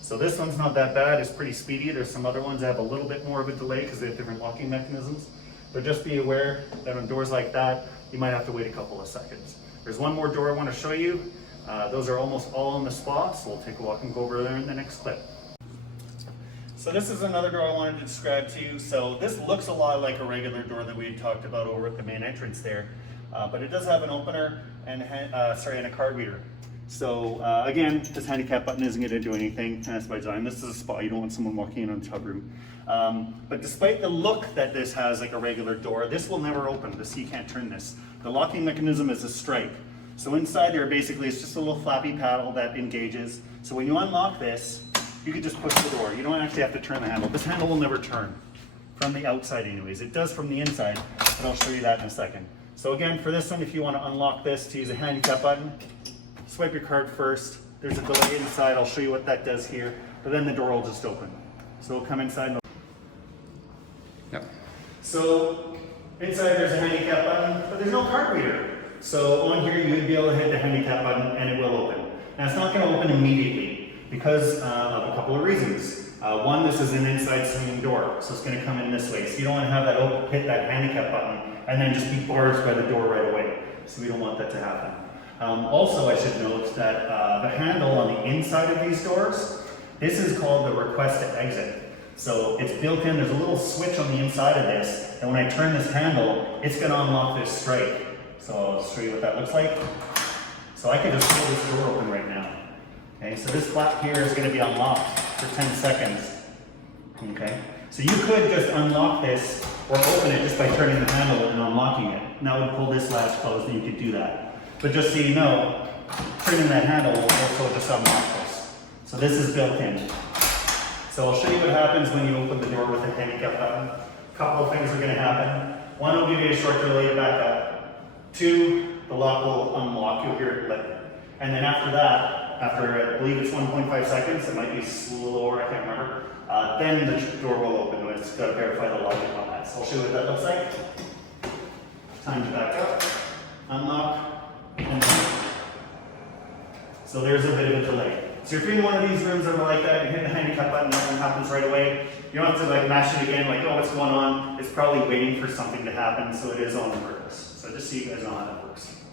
So this one's not that bad, it's pretty speedy. There's some other ones that have a little bit more of a delay because they have different locking mechanisms. But just be aware that on doors like that, you might have to wait a couple of seconds. There's one more door I want to show you. Those are almost all on the spot, so we'll take a walk and go over there in the next clip. So this is another door I wanted to describe to you. So this looks a lot like a regular door that we had talked about over at the main entrance there, but it does have an opener and a card reader. So again, this handicap button isn't going to do anything, and that's by design. This is a spot you don't want someone walking in on the tub room. But despite the look that this has like a regular door, this will never open. You can't turn this. The locking mechanism is a stripe. So inside there, basically, it's just a little flappy paddle that engages. So when you unlock this, you can just push the door. You don't actually have to turn the handle. This handle will never turn from the outside anyways. It does from the inside, but I'll show you that in a second. So again, for this one, if you want to unlock this to use a handicap button, swipe your card first. There's a delay inside. I'll show you what that does here, but then the door will just open. So it'll come inside. And Yep. so inside there's a handicap button, but there's no card reader. So on here you would be able to hit the handicap button and it will open. Now it's not going to open immediately because of a couple of reasons. One, this is an inside swinging door, so it's going to come in this way. So you don't want to have that hit that handicap button and then just be barged by the door right away. So we don't want that to happen. Also, I should note that the handle on the inside of these doors, this is called the request to exit. So it's built in, there's a little switch on the inside of this, and when I turn this handle, it's going to unlock this straight. So I'll show you what that looks like. So I can just pull this door open right now. Okay, so this flap here is going to be unlocked for 10 seconds. Okay, so you could just unlock this or open it just by turning the handle and unlocking it. Now I would pull this latch closed and you could do that. But just so you know, turning that handle will also just unlock this. So this is built in. So I'll show you what happens when you open the door with the handicap button. A couple of things are going to happen. One will give you a short delay to back up. Two, the lock will unlock, you'll hear it click. And then after that, after I believe it's 1.5 seconds, it might be slower, I can't remember, then the door will open. It's got to verify the logic on that. So I'll show you what that looks like. Time to back up, unlock, and then. So there's a bit of a delay. So if you're in one of these rooms that are like that, you hit the handicap button, nothing happens right away. You don't have to like mash it again, like, oh, what's going on? It's probably waiting for something to happen, so it is on purpose. So just so you guys know how that works.